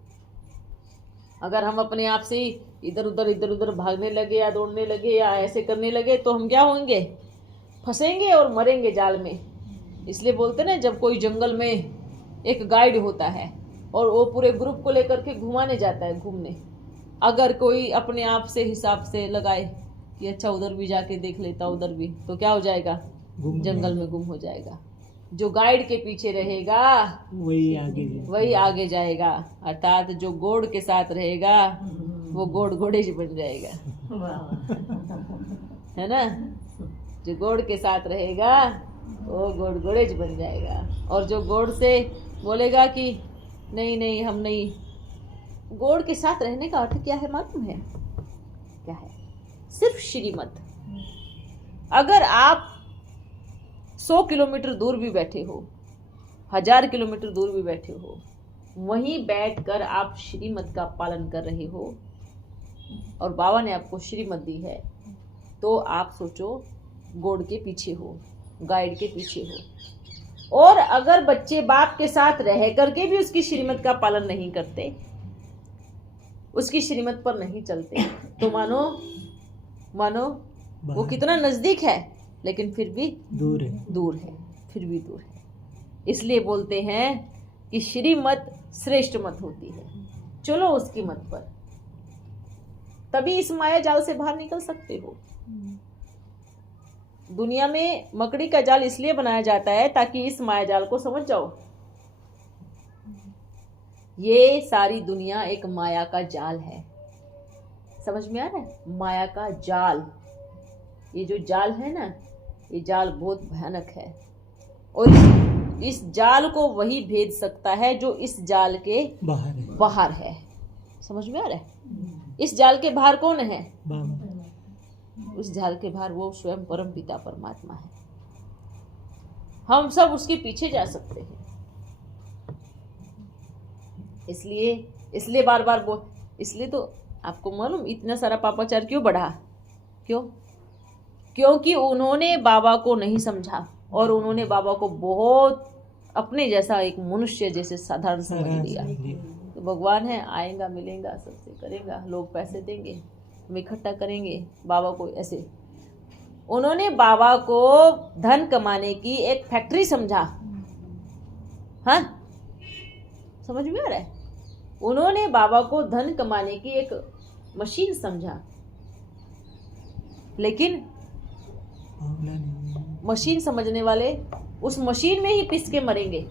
अगर हम अपने आप से इधर उधर भागने लगे या दौड़ने लगे या ऐसे करने लगे तो हम क्या होंगे, फंसेंगे और मरेंगे जाल में। इसलिए बोलते ना, जब कोई जंगल में एक गाइड होता है और वो पूरे ग्रुप को लेकर के घुमाने जाता है घूमने, अगर कोई अपने आप से हिसाब से लगाए कि अच्छा उधर भी जाके देख लेता, उधर भी, तो क्या हो जाएगा, जंगल में गुम हो जाएगा। जो गाइड के पीछे रहेगा वही आगे जाएगा, अर्थात जो गोड़ के साथ रहेगा वो घोड़े बन जाएगा, है ना। जो गोड़ के साथ रहेगा वो घोड़ेज बन जाएगा। और जो गोड़ से बोलेगा कि नहीं हम नहीं, गोड़ के साथ रहने का अर्थ क्या है मालूम है? क्या है? सिर्फ श्रीमत। अगर आप 100 किलोमीटर दूर भी बैठे हो, 1000 किलोमीटर दूर भी बैठे हो, वहीं बैठकर आप श्रीमत का पालन कर रहे हो और बाबा ने आपको श्रीमत दी है, तो आप सोचो गोड़ के पीछे हो, गाइड के पीछे हो। और अगर बच्चे बाप के साथ रह करके भी उसकी श्रीमत का पालन नहीं करते, उसकी श्रीमत पर नहीं चलते, तो मानो वो कितना नजदीक है लेकिन फिर भी दूर है, फिर भी दूर है। इसलिए बोलते हैं कि श्रीमत श्रेष्ठ मत होती है, चलो उसकी मत पर, तभी इस माया जाल से बाहर निकल सकते हो। दुनिया में मकड़ी का जाल इसलिए बनाया जाता है ताकि इस माया जाल को समझ जाओ। ये सारी दुनिया एक माया का जाल है, समझ में आ रहा है? माया का जाल, ये जो जाल है ना, ये जाल बहुत भयानक है। और इस जाल को वही भेद सकता है जो इस जाल के बाहर है। समझ में आ रहा है? इस जाल के बाहर कौन है? उस जाल के बाहर वो स्वयं परम पिता परमात्मा है। हम सब उसके पीछे जा सकते हैं। इसलिए बार बार इसलिए तो आपको मालूम इतना सारा पापाचार क्यों बढ़ा? क्योंकि उन्होंने बाबा को नहीं समझा और उन्होंने बाबा को बहुत अपने जैसा एक मनुष्य जैसे साधारण समझ लिया। तो भगवान है, आएगा मिलेगा, सबसे करेगा, लोग पैसे देंगे, हम इकट्ठा करेंगे बाबा को। ऐसे उन्होंने बाबा को धन कमाने की एक फैक्ट्री समझा। हाँ, समझ में आ रहा है? उन्होंने बाबा को धन कमाने की एक मशीन समझा, लेकिन मशीन समझने वाले उस मशीन में ही पिस के मरेंगे।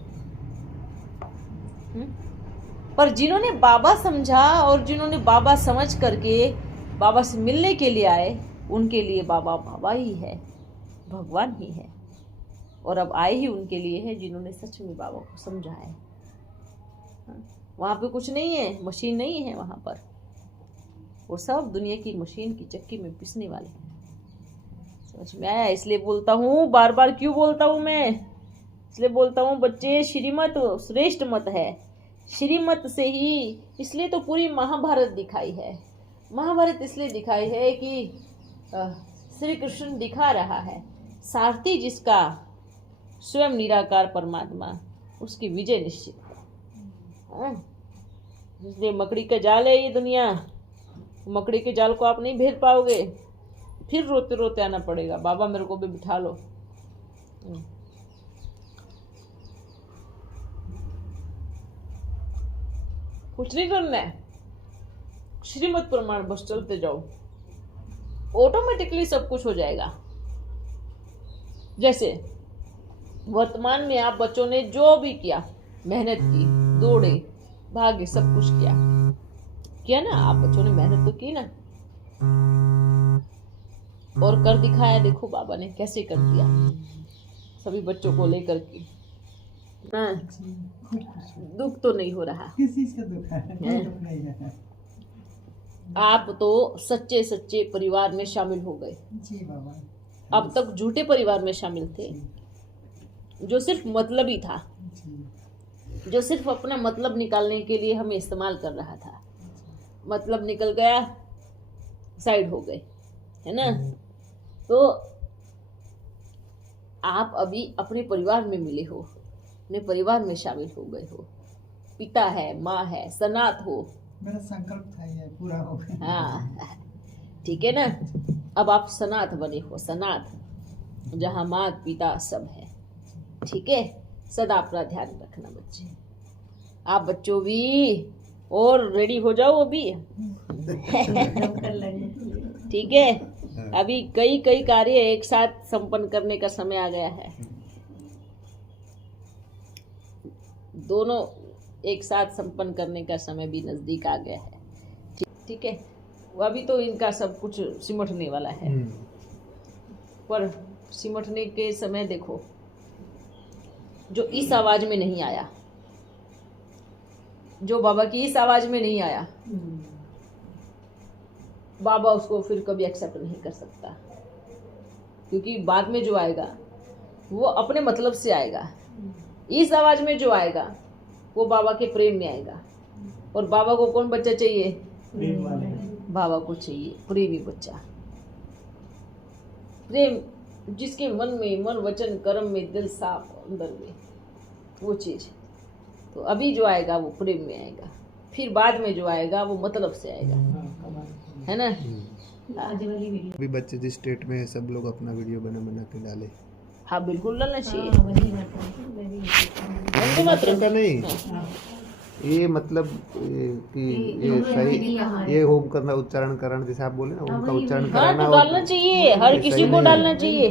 पर जिन्होंने बाबा समझा और जिन्होंने बाबा समझ करके बाबा से मिलने के लिए आए, उनके लिए बाबा बाबा ही है, भगवान ही है। और अब आए ही उनके लिए है जिन्होंने सच में बाबा को समझा है। वहाँ पे कुछ नहीं है, मशीन नहीं है वहाँ पर। वो सब दुनिया की मशीन की चक्की में पिसने वाले हैं। समझ में आया? इसलिए बोलता हूँ, बार बार क्यों बोलता हूँ मैं, इसलिए बोलता हूँ बच्चे, श्रीमत श्रेष्ठ मत है। श्रीमत से ही, इसलिए तो पूरी महाभारत दिखाई है। महाभारत इसलिए दिखाई है कि श्री कृष्ण दिखा रहा है सारथी जिसका स्वयं निराकार परमात्मा, उसकी विजय निश्चित है। इसलिए मकड़ी का जाल है ये दुनिया, मकड़ी के जाल को आप नहीं भेद पाओगे। फिर रोते रोते आना पड़ेगा, बाबा मेरे को भी बिठा लो। कुछ नहीं करना है, श्रीमत प्रमाण बस चलते जाओ, ऑटोमेटिकली सब कुछ हो जाएगा। जैसे वर्तमान में आप बच्चों ने जो भी किया, मेहनत की, दौड़े, भागे, सब कुछ किया ना, आप बच्चों ने मेहनत तो की ना, और कर दिखाया। देखो बाबा ने कैसे कर दिया सभी बच्चों को लेकर के ना। दुख तो नहीं हो रहा, किस चीज का दुख है? दुख नहीं है। आप तो सच्चे सच्चे परिवार में शामिल हो गए। जी बाबा। अब तक झूठे परिवार में शामिल थे, जो सिर्फ मतलबी था, जो सिर्फ अपना मतलब निकालने के लिए हमें इस्तेमाल कर रहा था। मतलब निकल गया, साइड हो गए, है ना। तो आप अभी अपने परिवार में मिले हो, अपने परिवार में शामिल हो गए हो, पिता है, माँ है, सनात हो। मेरा संकल्प था ये पूरा हो गया। हाँ ठीक है ना। अब आप सनात बने हो, सनात, जहाँ माँ पिता सब है। ठीक है, सदा अपना ध्यान रखना बच्चे। आप बच्चों भी और रेडी हो जाओ अभी। ठीक है, अभी कई कई कार्य एक साथ संपन्न करने का समय आ गया है। दोनों एक साथ संपन्न करने का समय भी नजदीक आ गया है। ठीक है, अभी तो इनका सब कुछ सिमटने वाला है, पर सिमटने के समय देखो, जो इस आवाज में नहीं आया, जो बाबा की इस आवाज में नहीं आया, बाबा उसको फिर कभी एक्सेप्ट नहीं कर सकता, क्योंकि बाद में जो आएगा वो अपने मतलब से आएगा। इस आवाज में जो आएगा वो बाबा के प्रेम में आएगा। और बाबा को कौन बच्चा चाहिए? प्रेम वाले। बाबा को चाहिए प्रेमी बच्चा, प्रेम जिसके मन में, मन वचन कर्म में, दिल साफ अंदर में, वो चीज। तो अभी जो आएगा वो प्रेम में आएगा, फिर बाद में जो आएगा वो मतलब से आएगा, है ना। अभी बच्चे जिस स्टेट में है, सब लोग अपना वीडियो बना बना के डाले। हाँ बिल्कुल डालना चाहिए। वंदे मातरम का नहीं, ये मतलब कि ये सही, ये होम करना, उच्चारण करना, जैसे आप बोले ना, होम का उच्चारण हाँ कराना, तो डालना चाहिए, हर किसी को डालना चाहिए,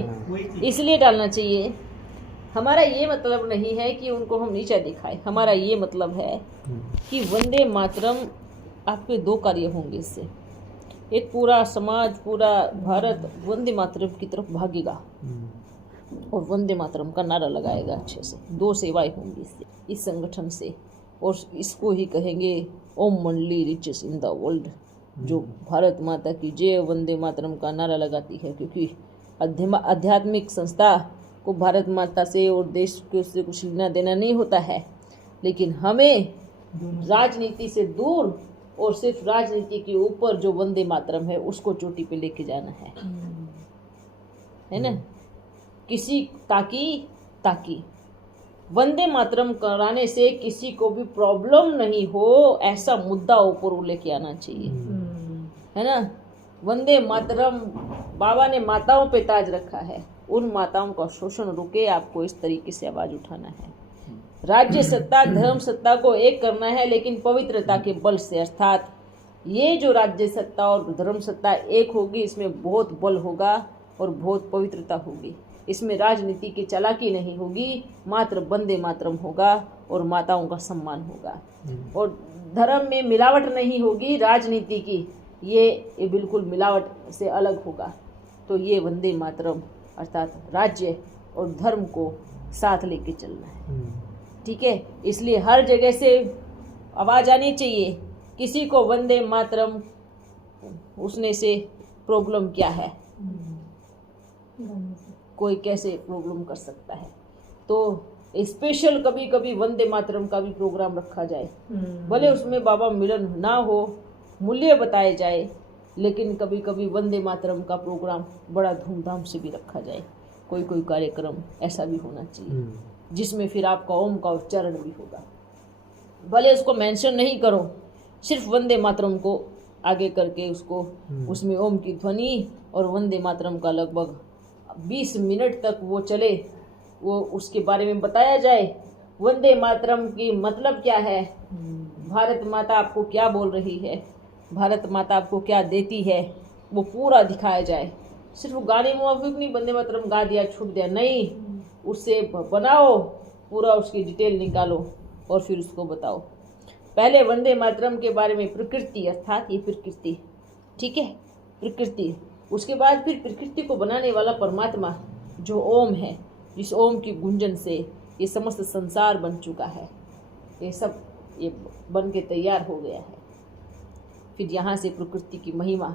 इसलिए डालना चाहिए। हमारा ये मतलब नहीं है कि उनको हम नीचा दिखाए, हमारा ये मतलब है कि वंदे मातरम, आपके दो कार्य होंगे इससे। एक, पूरा समाज, पूरा भारत वंदे मातरम की तरफ भागेगा और वंदे मातरम का नारा लगाएगा अच्छे से। दो सेवाएं होंगी इससे, इस संगठन से, और इसको ही कहेंगे ओम मंडली रिचेस इन द वर्ल्ड, जो भारत माता की जय वंदे मातरम का नारा लगाती है। क्योंकि आध्यात्मिक संस्था को भारत माता से और देश के उससे कुछ लेना देना नहीं होता है, लेकिन हमें राजनीति से दूर और सिर्फ राजनीति के ऊपर जो वंदे मातरम है उसको चोटी पे लेके जाना है ना। किसी ताकि वंदे मातरम कराने से किसी को भी प्रॉब्लम नहीं हो, ऐसा मुद्दा ऊपर लेके आना चाहिए, है ना। वंदे मातरम, बाबा ने माताओं पे ताज रखा है, उन माताओं का शोषण रुके, आपको इस तरीके से आवाज उठाना है। राज्य सत्ता, धर्म सत्ता को एक करना है, लेकिन पवित्रता के बल से। अर्थात ये जो राज्य सत्ता और धर्म सत्ता एक होगी, इसमें बहुत बल होगा और बहुत पवित्रता होगी। इसमें राजनीति की चालाकी नहीं होगी, मात्र वंदे मातरम होगा और माताओं का सम्मान होगा। और धर्म में मिलावट नहीं होगी, राजनीति की ये बिल्कुल मिलावट से अलग होगा। तो ये वंदे मातरम अर्थात राज्य और धर्म को साथ लेके चलना है। ठीक है, इसलिए हर जगह से आवाज़ आनी चाहिए। किसी को वंदे मातरम उसने से प्रॉब्लम क्या है, कोई कैसे प्रॉब्लम कर सकता है। तो स्पेशल कभी कभी वंदे मातरम का भी प्रोग्राम रखा जाए, भले उसमें बाबा मिलन ना हो, मूल्य बताए जाए, लेकिन कभी कभी वंदे मातरम का प्रोग्राम बड़ा धूमधाम से भी रखा जाए। कोई कोई कार्यक्रम ऐसा भी होना चाहिए जिसमें फिर आपका ओम का उच्चारण भी होगा। भले उसको मेंशन नहीं करो, सिर्फ वंदे मातरम को आगे करके उसको उसमें ओम की ध्वनि और वंदे मातरम का लगभग 20 मिनट तक वो चले, वो उसके बारे में बताया जाए। वंदे मातरम की मतलब क्या है, भारत माता आपको क्या बोल रही है, भारत माता आपको क्या देती है, वो पूरा दिखाया जाए। सिर्फ गाने मुआफिक नहीं वंदे मातरम गा दिया छूट दिया, नहीं, उससे बनाओ, पूरा उसकी डिटेल निकालो और फिर उसको बताओ। पहले वंदे मातरम के बारे में प्रकृति, अर्थात ये प्रकृति, ठीक है, प्रकृति। उसके बाद फिर प्रकृति को बनाने वाला परमात्मा जो ओम है, जिस ओम की गुंजन से ये समस्त संसार बन चुका है, ये सब ये बन के तैयार हो गया है। फिर यहाँ से प्रकृति की महिमा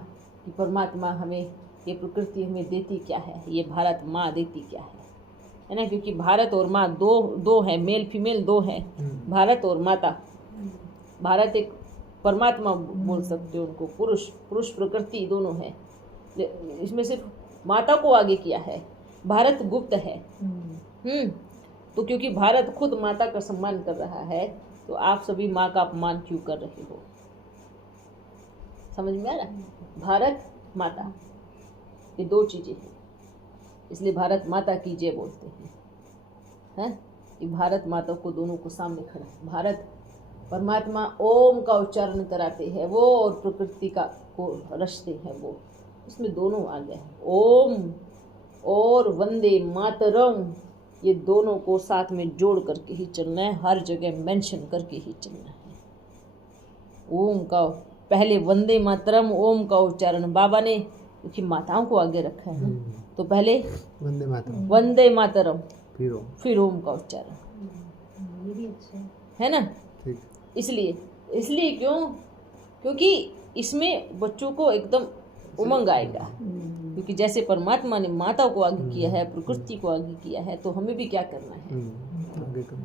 कि परमात्मा हमें, ये प्रकृति हमें देती क्या है, ये भारत माँ देती क्या है ना, क्योंकि भारत और माँ दो है, मेल फीमेल दो है, भारत और माता। भारत एक परमात्मा बोल सकते हो उनको, पुरुष प्रकृति दोनों है, इसमें सिर्फ माता को आगे किया है, भारत गुप्त है। तो क्योंकि भारत खुद माता का सम्मान कर रहा है, तो आप सभी माँ का अपमान क्यों कर रहे हो, समझ में आ रहा? भारत माता ये दो चीजें हैं, इसलिए भारत माता की जय बोलते हैं कि भारत माता को दोनों को सामने खड़ा, भारत परमात्मा ओम का उच्चारण कराते हैं वो, और प्रकृति का को रचते हैं वो, उसमें दोनों आ गया है। ओम और वंदे मातरम, ये दोनों को साथ में जोड़ करके ही चलना है, हर जगह मेंशन करके ही चलना है। ओम का पहले वंदे मातरम, ओम का उच्चारण बाबा ने क्योंकि माताओं को आगे रखा है, तो पहले वंदे मातरम फिर ओम का उच्चारण, है ना। इसलिए क्योंकि इसमें बच्चों को एकदम उमंग आएगा, क्योंकि जैसे परमात्मा ने माता को आगे किया है, प्रकृति को आगे किया है, तो हमें भी क्या करना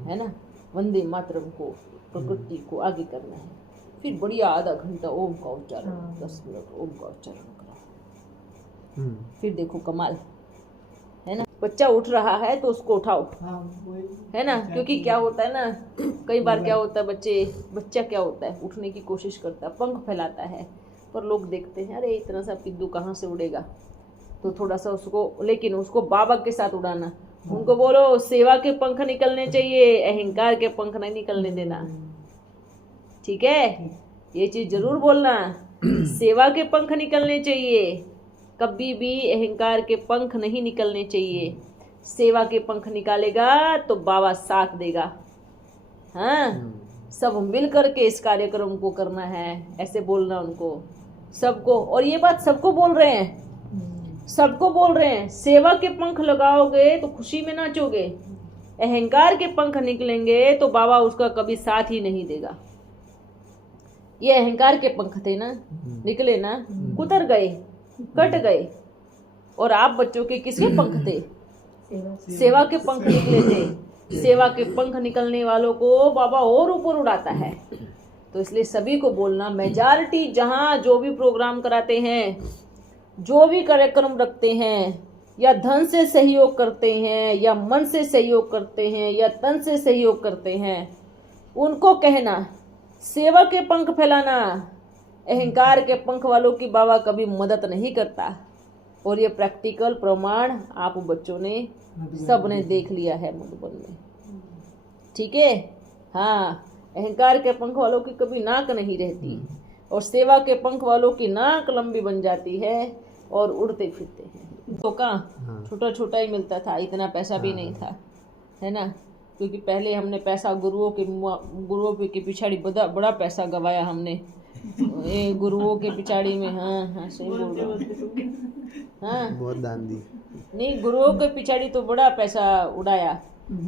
है ना, वंदे मातरम को, प्रकृति को आगे करना है। फिर बढ़िया आधा घंटा ओम का उच्चारण, 10 मिनट ओम का उच्चारण करा, फिर देखो कमाल, है ना। बच्चा उठ रहा है तो उसको उठाओ, है ना, क्योंकि क्या होता है ना, कई बार क्या होता है, बच्चा क्या होता है, उठने की कोशिश करता है, पंख फैलाता है, पर लोग देखते हैं अरे इतना सा पिद्दू कहाँ से उड़ेगा, तो थोड़ा सा उसको, लेकिन उसको बाबा के साथ उड़ाना। उनको बोलो सेवा के पंख निकलने चाहिए, अहंकार के पंख नहीं निकलने देना, ठीक है, ये चीज जरूर बोलना। सेवा के पंख निकलने चाहिए, कभी भी अहंकार के पंख नहीं निकलने चाहिए। सेवा के पंख निकालेगा तो बाबा साथ देगा। हाँ, सब मिल करके इस कार्यक्रम को करना है, ऐसे बोलना उनको सबको। और ये बात सबको बोल रहे हैं, सबको बोल रहे हैं, सेवा के पंख लगाओगे तो खुशी में नाचोगे, अहंकार के पंख निकलेंगे तो बाबा उसका कभी साथ ही नहीं देगा। ये अहंकार के पंख थे ना, निकले ना, कुतर गए, कट गए। और आप बच्चों के किसके पंख थे? सेवा के पंख निकले थे। सेवा के पंख निकलने वालों को बाबा और ऊपर उड़ाता है। तो इसलिए सभी को बोलना, मेजॉरिटी जहाँ जो भी प्रोग्राम कराते हैं, जो भी कार्यक्रम रखते हैं, या धन से सहयोग करते हैं, या मन से सहयोग करते हैं, या तन से सहयोग करते हैं, उनको कहना सेवा के पंख फैलाना। अहंकार के पंख वालों की बाबा कभी मदद नहीं करता। और ये प्रैक्टिकल प्रमाण आप बच्चों ने सबने देख लिया है मधुबन में, ठीक है। हाँ, अहंकार के पंख वालों की कभी नाक नहीं रहती, और सेवा के पंख वालों की नाक लंबी बन जाती है और उड़ते फिरते हैं। तो कहाँ छोटा छोटा ही मिलता था, इतना पैसा भी नहीं था, है ना, क्योंकि पहले हमने पैसा गुरुओं के पिछाड़ी बड़ा पैसा गवाया हमने, ये गुरुओं के पिछाड़ी में। हाँ सही बोल रहे हो। हाँ, बहुत दान दी। नहीं, गुरुओं के पिछाड़ी तो बड़ा पैसा उड़ाया।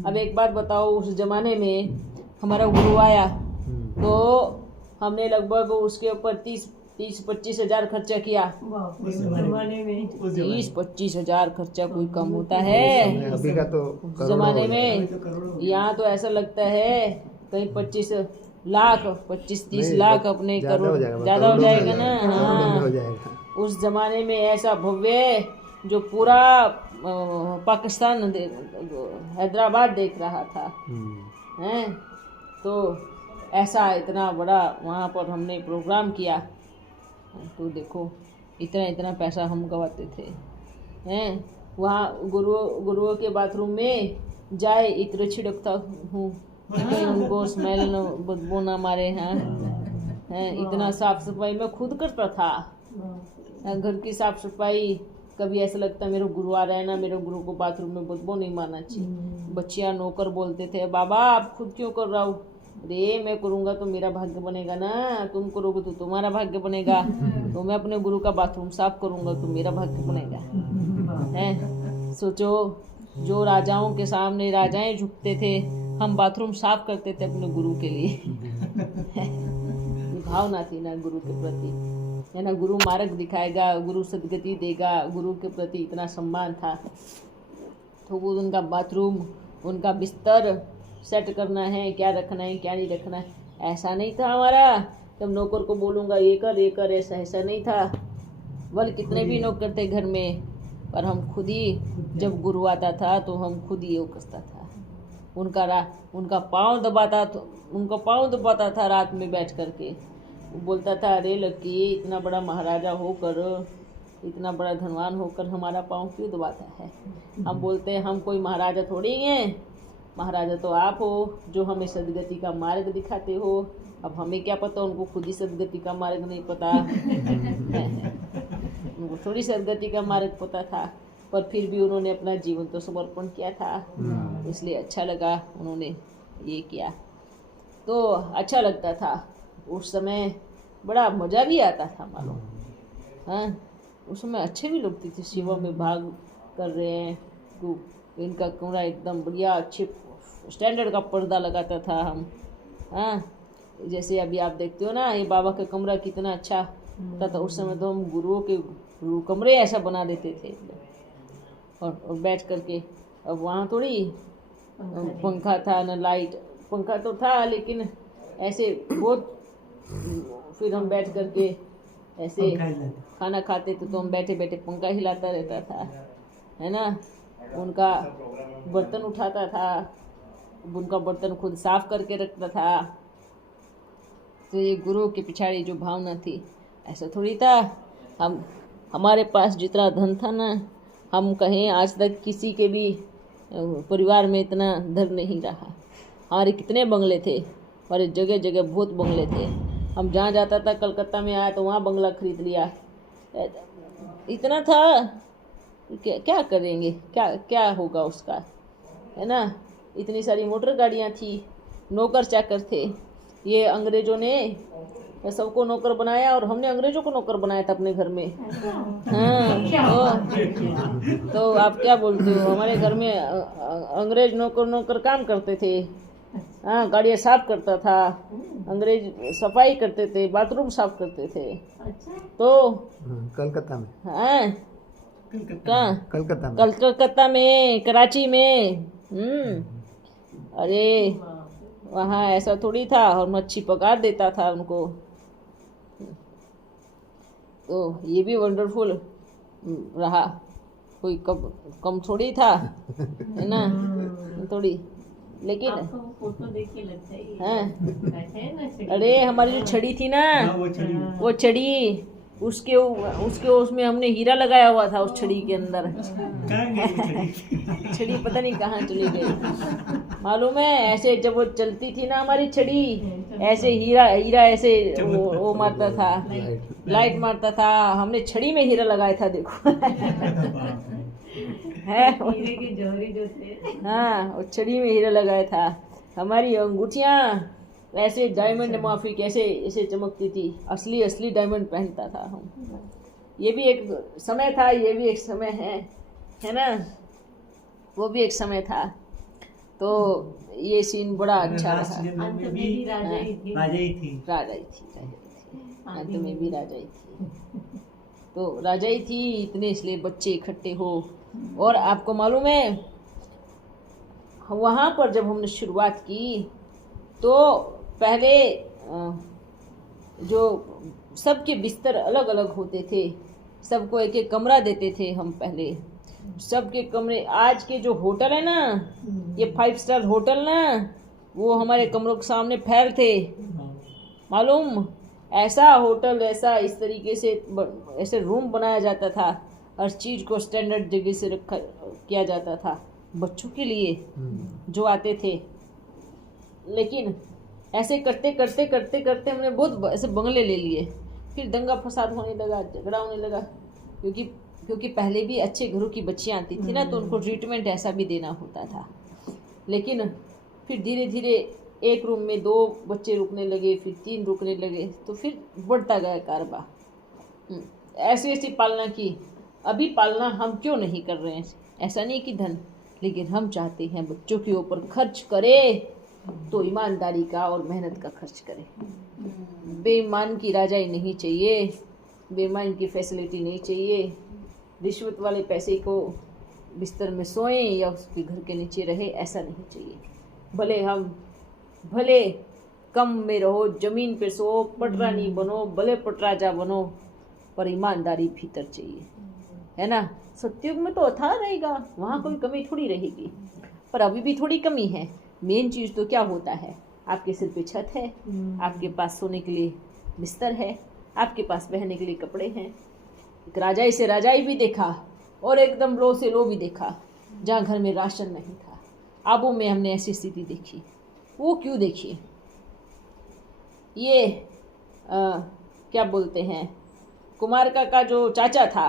अब एक बात बताओ, उस जमाने में हमारा गुरु आया, तो हमने लगभग उसके ऊपर 30-25 हजार खर्चा किया। उस जमाने में 30-25 हजार खर्चा कोई कम होता है अभी का तो उस जमाने में? यहाँ तो ऐसा लगता है कहीं 25 लाख 25-30 लाख अपने करोड़ ज्यादा हो जाएगा ना। हाँ, हो जाएगा। उस जमाने में ऐसा भव्य जो पूरा पाकिस्तान हैदराबाद देख रहा था हैं। तो ऐसा इतना बड़ा वहाँ पर हमने प्रोग्राम किया। तो देखो इतना इतना पैसा हम गवाते थे हैं। वहाँ गुरुओं के बाथरूम में जाए इत्र छिड़कता हूँ कहीं उनको स्मेल न बदबू ना मारे हैं। इतना साफ सफाई मैं खुद करता था। घर की साफ सफाई, कभी ऐसा लगता मेरे गुरु आ रहे हैं ना, मेरे गुरु को बाथरूम में बदबू नहीं मारना चाहिए। बच्चियाँ नौकर बोलते थे, बाबा आप खुद क्यों कर रहा हो? अरे मैं करूँगा तो मेरा भाग्य बनेगा ना, तुम करोगे तो तुम्हारा भाग्य बनेगा। तो मैं अपने गुरु का बाथरूम साफ करूँगा तो मेरा भाग्य बनेगा। हैं, सोचो जो राजाओं के सामने राजाएं झुकते थे, हम बाथरूम साफ करते थे अपने गुरु के लिए। भावना थी ना गुरु के प्रति, है ना। गुरु मार्ग दिखाएगा, गुरु सदगति देगा, गुरु के प्रति इतना सम्मान था। तो वो उनका बाथरूम, उनका बिस्तर सेट करना है, क्या रखना है क्या नहीं रखना है, ऐसा नहीं था हमारा। तब नौकर को बोलूँगा ये कर, ऐसा नहीं था। बल कितने भी नौकर थे घर में, पर हम खुद ही, जब गुरु आता था तो हम खुद ही वो करता था। उनका पाँव दबाता था रात में बैठ करके। वो बोलता था, अरे लक्की इतना बड़ा महाराजा होकर, इतना बड़ा धनवान होकर हमारा पाँव क्यों दबाता है? हम बोलते हैं हम कोई महाराजा थोड़ी हैं, महाराजा तो आप हो जो हमें सदगति का मार्ग दिखाते हो। अब हमें क्या पता, उनको खुद ही सदगति का मार्ग नहीं पता। उनको थोड़ी सदगति का मार्ग पता था, पर फिर भी उन्होंने अपना जीवन तो समर्पण किया था। इसलिए अच्छा लगा उन्होंने ये किया, तो अच्छा लगता था। उस समय बड़ा मज़ा भी आता था मालूम। हाँ, उस समय अच्छे भी लगती थी, सेवा में भाग कर रहे हैं। तो इनका कमरा एकदम बढ़िया अच्छे स्टैंडर्ड का पर्दा लगाता था हम। हाँ, जैसे अभी आप देखते हो ना, ये बाबा का कमरा कितना अच्छा था। उस समय तो हम गुरुओं के कमरे ऐसा बना देते थे और बैठ करके। अब वहाँ थोड़ी पंखा था ना लाइट, पंखा तो था लेकिन ऐसे बहुत। फिर हम बैठ करके ऐसे खाना खाते थे तो हम बैठे बैठे पंखा हिलाता रहता था, है ना। उनका बर्तन उठाता था, उनका बर्तन खुद साफ करके रखता था। तो ये गुरु के पिछाड़ी जो भावना थी, ऐसा थोड़ी था हमारे पास जितना धन था ना, हम कहें आज तक किसी के भी परिवार में इतना धन नहीं रहा। हमारे कितने बंगले थे, हमारे जगह जगह बहुत बंगले थे। हम जहाँ जाता था, कलकत्ता में आया तो वहाँ बंगला खरीद लिया, इतना था। क्या करेंगे, क्या होगा उसका, है ना। इतनी सारी मोटर गाड़ियाँ थी, नौकर चाकर थे। ये अंग्रेज़ों ने सबको नौकर बनाया और हमने अंग्रेज़ों को नौकर बनाया था अपने घर में। हाँ, तो आप क्या बोलते हो, हमारे घर में अंग्रेज नौकर काम करते थे। हाँ, गाड़ियाँ साफ करता था, अंग्रेज सफाई करते थे, बाथरूम साफ करते थे। तो कलकत्ता में, हाँ, कहाँ? कलकत्ता में, कराची में। अरे वहाँ ऐसा थोड़ी था, और मच्छी पका देता था उनको। तो ये भी वंडरफुल रहा, कोई कम थोड़ी था, है ना, थोड़ी। लेकिन फोटो देख के लगता है हाँ, अरे हमारी जो छड़ी थी ना, वो छड़ी, उसमें हमने हीरा लगाया हुआ था उस छड़ी के अंदर। छड़ी पता नहीं कहाँ चली गई मालूम है। ऐसे जब वो चलती थी ना हमारी छड़ी, ऐसे हीरा ऐसे वो मारता था, लाइट मारता था। हमने छड़ी में हीरा लगाया था, देखो। है हीरे के जौहरी जो थे। हाँ, वो छड़ी में हीरा लगाया था। हमारी अंगूठियाँ ऐसे डायमंड माफिक ऐसे चमकती थी, असली डायमंड पहनता था हम। ये भी एक समय था, ये भी एक समय है ना, वो भी एक समय था। तो ये सीन बड़ा अच्छा लास्ट रहा। जन्म अंत में में भी भी राजा ही थी। राजा ही थी। राजा ही थी अंत में भी राजा ही थी। तो राजा ही थी, इतने इसलिए बच्चे इकट्ठे हो। और आपको मालूम है वहाँ पर जब हमने शुरुआत की तो पहले जो सबके बिस्तर अलग अलग होते थे, सबको एक एक कमरा देते थे हम पहले, सबके कमरे। आज के जो होटल है ना, ये 5 स्टार होटल ना, वो हमारे कमरों के सामने फैल थे, मालूम। ऐसा होटल, ऐसा इस तरीके से ऐसे रूम बनाया जाता था, हर चीज़ को स्टैंडर्ड जगह से रखा किया जाता था बच्चों के लिए जो आते थे। लेकिन ऐसे करते करते करते करते हमने बहुत ऐसे बंगले ले लिए, फिर दंगा फसाद होने लगा, झगड़ा होने लगा, क्योंकि पहले भी अच्छे घरों की बच्चियाँ आती थी ना, तो उनको ट्रीटमेंट ऐसा भी देना होता था। लेकिन फिर धीरे धीरे एक रूम में 2 बच्चे रुकने लगे, फिर 3 रुकने लगे, तो फिर बढ़ता गया कारोबार। ऐसी ऐसी पालना की। अभी पालना हम क्यों नहीं कर रहे हैं, ऐसा नहीं कि धन, लेकिन हम चाहते हैं बच्चों के ऊपर खर्च करें तो ईमानदारी का और मेहनत का खर्च करें। बेईमान की राजाई नहीं चाहिए, बेईमान की फैसिलिटी नहीं चाहिए, रिश्वत वाले पैसे को बिस्तर में सोएं या उसके घर के नीचे रहे, ऐसा नहीं चाहिए। भले कम में रहो, जमीन पे सो, पटरानी बनो, भले पटराजा बनो, पर ईमानदारी भीतर चाहिए, है ना। सत्युग में तो अथाह रहेगा, वहाँ कोई कमी थोड़ी रहेगी, पर अभी भी थोड़ी कमी है। मेन चीज़ तो क्या होता है, आपके सिर पे छत है, आपके पास सोने के लिए बिस्तर है, आपके पास पहनने के लिए कपड़े हैं। एक राजाई से राजाई भी देखा और एकदम लो से लो भी देखा, जहाँ घर में राशन नहीं था। आबू में हमने ऐसी स्थिति देखी। वो क्यों देखी, ये क्या बोलते हैं, कुमार का जो चाचा था,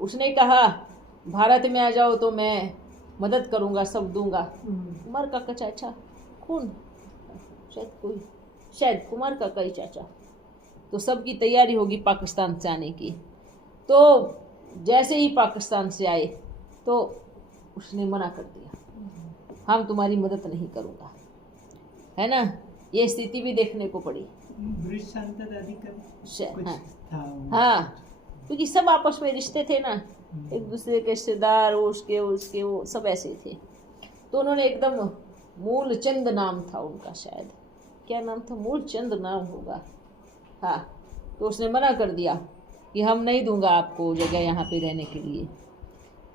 उसने कहा भारत में आ जाओ तो मैं मदद करूंगा, सब दूंगा। कुमार का चाचा कौन, शायद कुमार का ही चाचा। तो सबकी तैयारी होगी पाकिस्तान से आने की। तो जैसे ही पाकिस्तान से आए तो उसने मना कर दिया, हम तुम्हारी मदद नहीं करूंगा, है ना। ये स्थिति भी देखने को पड़ी। हाँ, क्योंकि सब आपस में रिश्ते थे ना, एक दूसरे के रिश्तेदार, उसके वो सब ऐसे थे। तो उन्होंने एकदम, मूलचंद नाम था उनका, शायद क्या नाम था, मूलचंद नाम होगा। हाँ, तो उसने मना कर दिया कि हम नहीं दूंगा आपको जगह यहाँ पे रहने के लिए।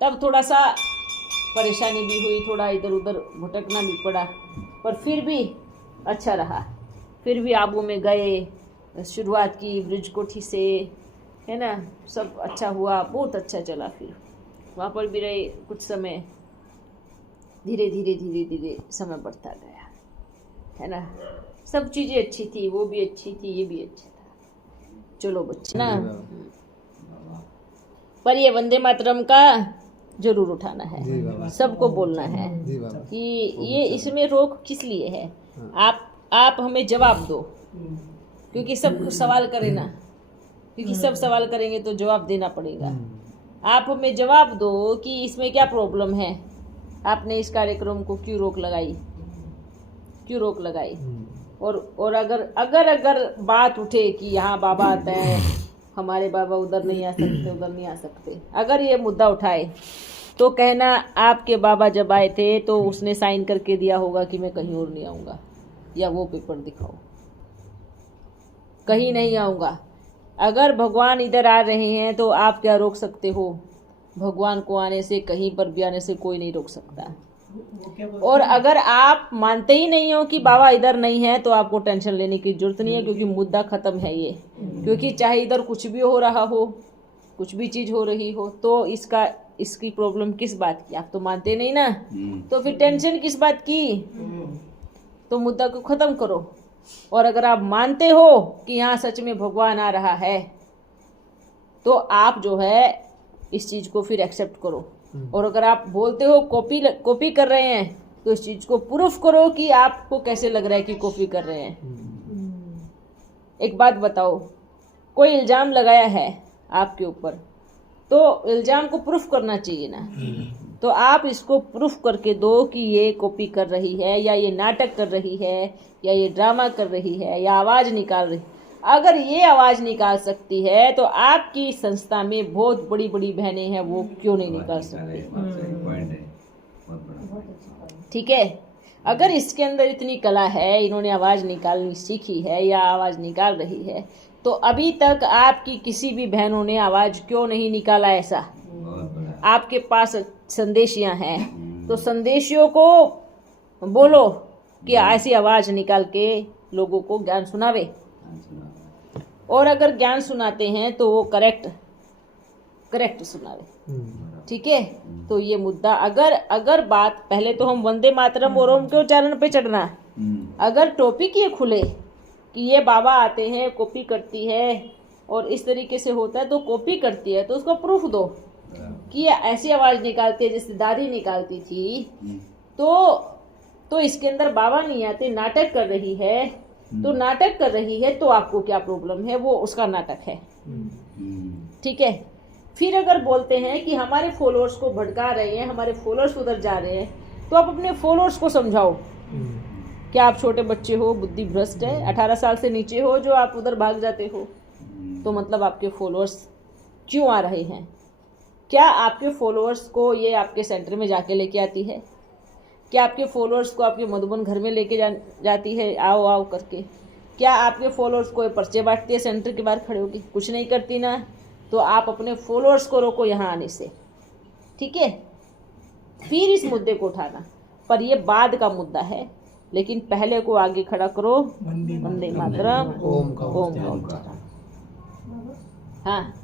तब थोड़ा सा परेशानी भी हुई, थोड़ा इधर उधर भटकना भी पड़ा, पर फिर भी अच्छा रहा। फिर भी आबू में गए, शुरुआत की ब्रिज कोठी से, है ना, सब अच्छा हुआ, बहुत अच्छा चला। फिर वहाँ पर भी रहे कुछ समय, धीरे धीरे धीरे धीरे समय बढ़ता गया, है ना। सब चीज़ें अच्छी थी, वो भी अच्छी थी, ये भी अच्छा था। चलो बच्चे ना, पर ये वंदे मातरम का जरूर उठाना है, सबको बोलना है कि ये इसमें रोक किस लिए है। आप हमें जवाब दो, क्योंकि सब सवाल करें ना, क्योंकि सब सवाल करेंगे तो जवाब देना पड़ेगा। आप हमें जवाब दो कि इसमें क्या प्रॉब्लम है, आपने इस कार्यक्रम को क्यों रोक लगाई। और अगर बात उठे कि यहाँ बाबा आते हैं, हमारे बाबा उधर नहीं आ सकते, अगर ये मुद्दा उठाए तो कहना आपके बाबा जब आए थे तो उसने साइन करके दिया होगा कि मैं कहीं और नहीं आऊँगा, या वो पेपर दिखाओ, कहीं नहीं आऊँगा। अगर भगवान इधर आ रहे हैं तो आप क्या रोक सकते हो? भगवान को आने से, कहीं पर भी आने से कोई नहीं रोक सकता। और अगर आप मानते ही नहीं हो कि बाबा इधर नहीं है तो आपको टेंशन लेने की जरूरत नहीं है, क्योंकि मुद्दा खत्म है ये। क्योंकि चाहे इधर कुछ भी हो रहा हो, कुछ भी चीज हो रही हो, तो इसकी प्रॉब्लम किस बात की? आप तो मानते नहीं ना, तो फिर टेंशन किस बात की? तो मुद्दा को खत्म करो। और अगर आप मानते हो कि यहाँ सच में भगवान आ रहा है, तो आप जो है इस चीज को फिर एक्सेप्ट करो। और अगर आप बोलते हो कॉपी कर रहे हैं, तो इस चीज को प्रूफ करो कि आपको कैसे लग रहा है कि कॉपी कर रहे हैं। एक बात बताओ, कोई इल्जाम लगाया है आपके ऊपर, तो इल्जाम को प्रूफ करना चाहिए ना। तो आप इसको प्रूफ करके दो कि ये कॉपी कर रही है, या ये नाटक कर रही है, या ये ड्रामा कर रही है, या आवाज़ निकाल रही है। अगर ये आवाज़ निकाल सकती है तो आपकी संस्था में बहुत बड़ी बड़ी बहनें हैं, वो क्यों नहीं निकाल सकती? ठीक है, अगर इसके अंदर इतनी कला है, इन्होंने आवाज़ निकालनी सीखी है या आवाज़ निकाल रही है, तो अभी तक आपकी किसी भी बहनों ने आवाज़ क्यों नहीं निकाला? ऐसा आपके पास संदेशियां हैं, तो संदेशियों को बोलो कि ऐसी आवाज़ निकाल के लोगों को ज्ञान सुनावे। और अगर ज्ञान सुनाते हैं तो वो करेक्ट सुनावे। ठीक है, तो ये मुद्दा अगर बात पहले तो हम वंदे मातरम और ओम के उच्चारण पे चढ़ना। अगर टॉपिक ये खुले कि ये बाबा आते हैं, कॉपी करती है और इस तरीके से होता है, तो कॉपी करती है तो उसको प्रूफ दो कि ये ऐसी आवाज़ निकालती है जैसे दादी निकालती थी। तो इसके अंदर बाबा नहीं आते, नाटक कर रही है। तो नाटक कर रही है तो आपको क्या प्रॉब्लम है? वो उसका नाटक है। ठीक है, फिर अगर बोलते हैं कि हमारे फॉलोअर्स को भड़का रहे हैं, हमारे फॉलोअर्स उधर जा रहे हैं, तो आप अपने फॉलोअर्स को समझाओ। क्या आप छोटे बच्चे हो, बुद्धि भ्रष्ट है, 18 साल से नीचे हो, जो आप उधर भाग जाते हो? तो मतलब आपके फॉलोअर्स क्यों आ रहे हैं? क्या आपके फॉलोअर्स को ये आपके सेंटर में जाके लेके आती है? क्या आपके फॉलोअर्स को आपके मधुबन घर में लेके जाती है आओ आओ करके? क्या आपके फॉलोअर्स को पर्चे बांटती है सेंटर के बाहर खड़े होगी? कुछ नहीं करती ना। तो आप अपने फॉलोअर्स को रोको यहाँ आने से। ठीक है, फिर इस मुद्दे को उठाना, पर ये बाद का मुद्दा है। लेकिन पहले को आगे खड़ा करो, वंदे मातरम, ओम का उच्चारण। हाँ,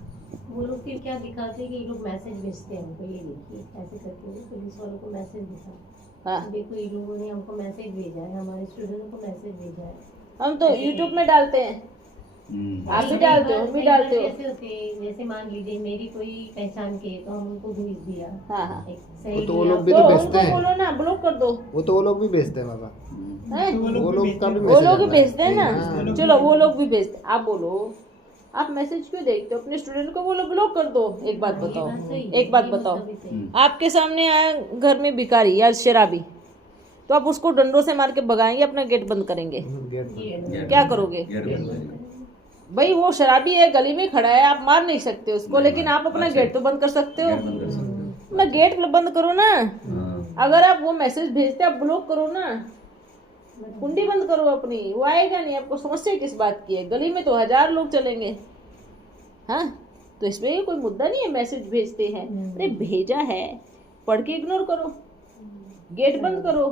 वो लोग फिर क्या दिखाते हैं कि ये लोग मैसेज भेजते हैं हमको, ये देखिए ऐसे करके वो पुलिस वालों को मैसेज दिखा, हाँ, देखो ये लोगों ने हमको मैसेज भेजा है, हमारे स्टूडेंट को मैसेज भेजा है। हम तो YouTube में डालते हैं, आप भी डालते हो, हम भी डालते हो। कैसे होते हैं, जैसे मान लीजिए मेरी कोई पहचान के तो हम उनको भेज दिया। हाँ हाँ, सही तो वो लोग भी तो तो उनको भेजते हैं। बोलो ना, ब्लॉक कर दो। वो तो वो लोग भी भेजते हैं बाबा, हैं? वो लोग का भी वो मैसेज लोग भी आता है। भेजते हैं ना, चलो वो लोग भी भेजते हैं। आप बोलो, आप मैसेज क्यों देखते हो? अपने स्टूडेंट को बोलो ब्लॉक कर दो। एक बात बताओ, एक बात बताओ, आपके सामने आया घर में भिखारी या शराबी, तो आप उसको डंडों से मार के भगाएंगे, अपना गेट बंद करेंगे? क्या करोगे भाई? वो शराबी है, गली में खड़ा है, आप मार नहीं सकते उसको, लेकिन आप अपना गेट तो बंद कर सकते हो। अपना गेट बंद करो ना। अगर आप वो मैसेज भेजते आप ब्लॉक करो ना, कुंडी बंद करो अपनी, वो आएगा नहीं। आपको समस्या किस बात की है? गली में तो 1000 लोग चलेंगे। हाँ, तो इसमें कोई मुद्दा नहीं है। मैसेज भेजते हैं, अरे भेजा है, पढ़ के इग्नोर करो, गेट बंद करो।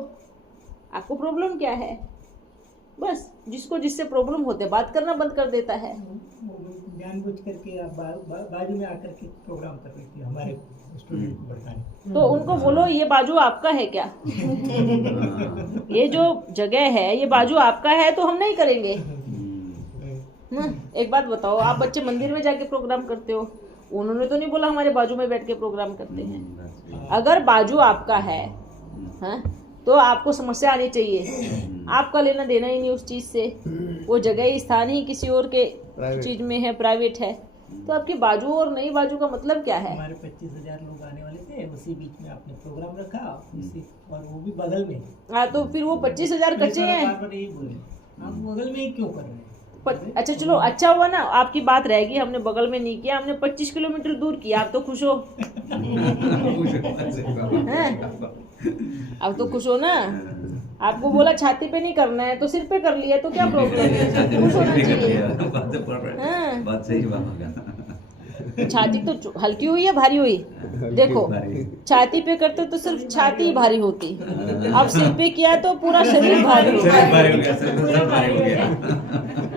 आपको प्रॉब्लम क्या है? बस जिसको जिससे प्रॉब्लम होते बात करना बंद कर देता है। जानबूझ करके आप बाजू में आकर के प्रोग्राम कर रही थी हमारे स्टूडेंट को भड़काने। तो उनको बोलो ये बाजू आपका है क्या? ये जो जगह है ये बाजू आपका है, तो हम नहीं करेंगे। एक बात बताओ, आप बच्चे मंदिर में जाके प्रोग्राम करते हो, उन्होंने तो नहीं बोला हमारे बाजू में बैठ के प्रोग्राम करते हैं। अगर बाजू आपका है, हाँ, तो आपको समस्या आनी चाहिए। आपका लेना देना ही नहीं उस चीज से, वो जगह स्थान ही किसी और के चीज में है, प्राइवेट है। तो आपकी बाजू और नई बाजू का मतलब क्या है? हमारे 25,000 लोग आने वाले थे, उसी बीच में आपने प्रोग्राम रखा, और वो भी बगल में। हाँ, तो फिर वो 25,000 कच्चे हैं। यही बोले, आप बगल में ही क्यों कर रहे हैं? अच्छा चलो, अच्छा हुआ ना, आपकी बात रहेगी, हमने बगल में नहीं किया, हमने 25 किलोमीटर दूर किया। आप तो खुश हो? अब तो खुश हो ना? आपको बोला छाती पे नहीं करना है तो सिर पे कर लिया, तो क्या प्रॉब्लम है? खुश होना चाहिए। हाँ, बात सही बात। छाती तो हल्की हुई या भारी हुई? देखो, छाती पे करते तो सिर्फ छाती ही भारी होती, अब सिर पे किया तो पूरा शरीर भारी हो गया।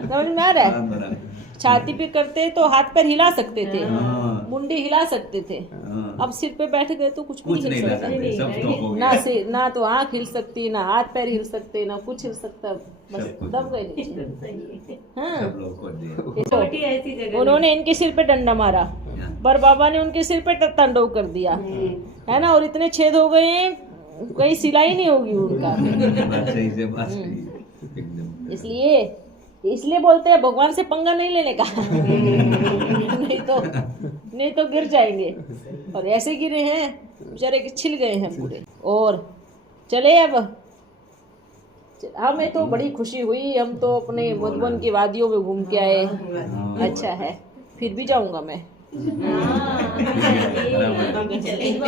समझ में आ रहा है? छाती पे करते तो हाथ पैर हिला सकते थे, मुंडी हिला सकते थे। अब सिर पे बैठ गए तो कुछ नहीं हिल सकता, ना सिर, ना तो आँख हिल सकती, ना हाथ पैर हिल सकते, ना कुछ हिल सकता, बस दब गए नीचे। हाँ, उन्होंने इनके सिर पे डंडा मारा, पर बाबा ने उनके सिर पे तांडव कर दिया, है ना? और इतने छेद हो गए हैं, कहीं सिलाई नहीं होगी उनका। इसलिए बोलते हैं भगवान से पंगा नहीं लेने का। नहीं तो गिर जाएंगे। और ऐसे गिरे हैं, बेचारे के छिल गए हैं पूरे। और चले अब हमें तो बड़ी खुशी हुई, हम तो अपने मधुबन की वादियों में घूम के आए। अच्छा है, फिर भी जाऊंगा मैं।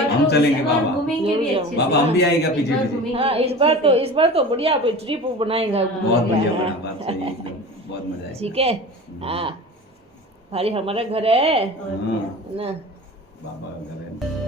हम चलेंगे बाबा। घूमेंगे भी अच्छे से। बाबा हम भी आएगा पीछे पीछे। घूमेंगे हाँ, भी इस अच्छे बार तो बढ़िया ट्रिप बनाएगा। बहुत बढ़िया बना, बात सही एकदम, बहुत मजा आया। ठीक है। हाँ, भाई हमारा घर है हाँ, ना। बाबा का घर है।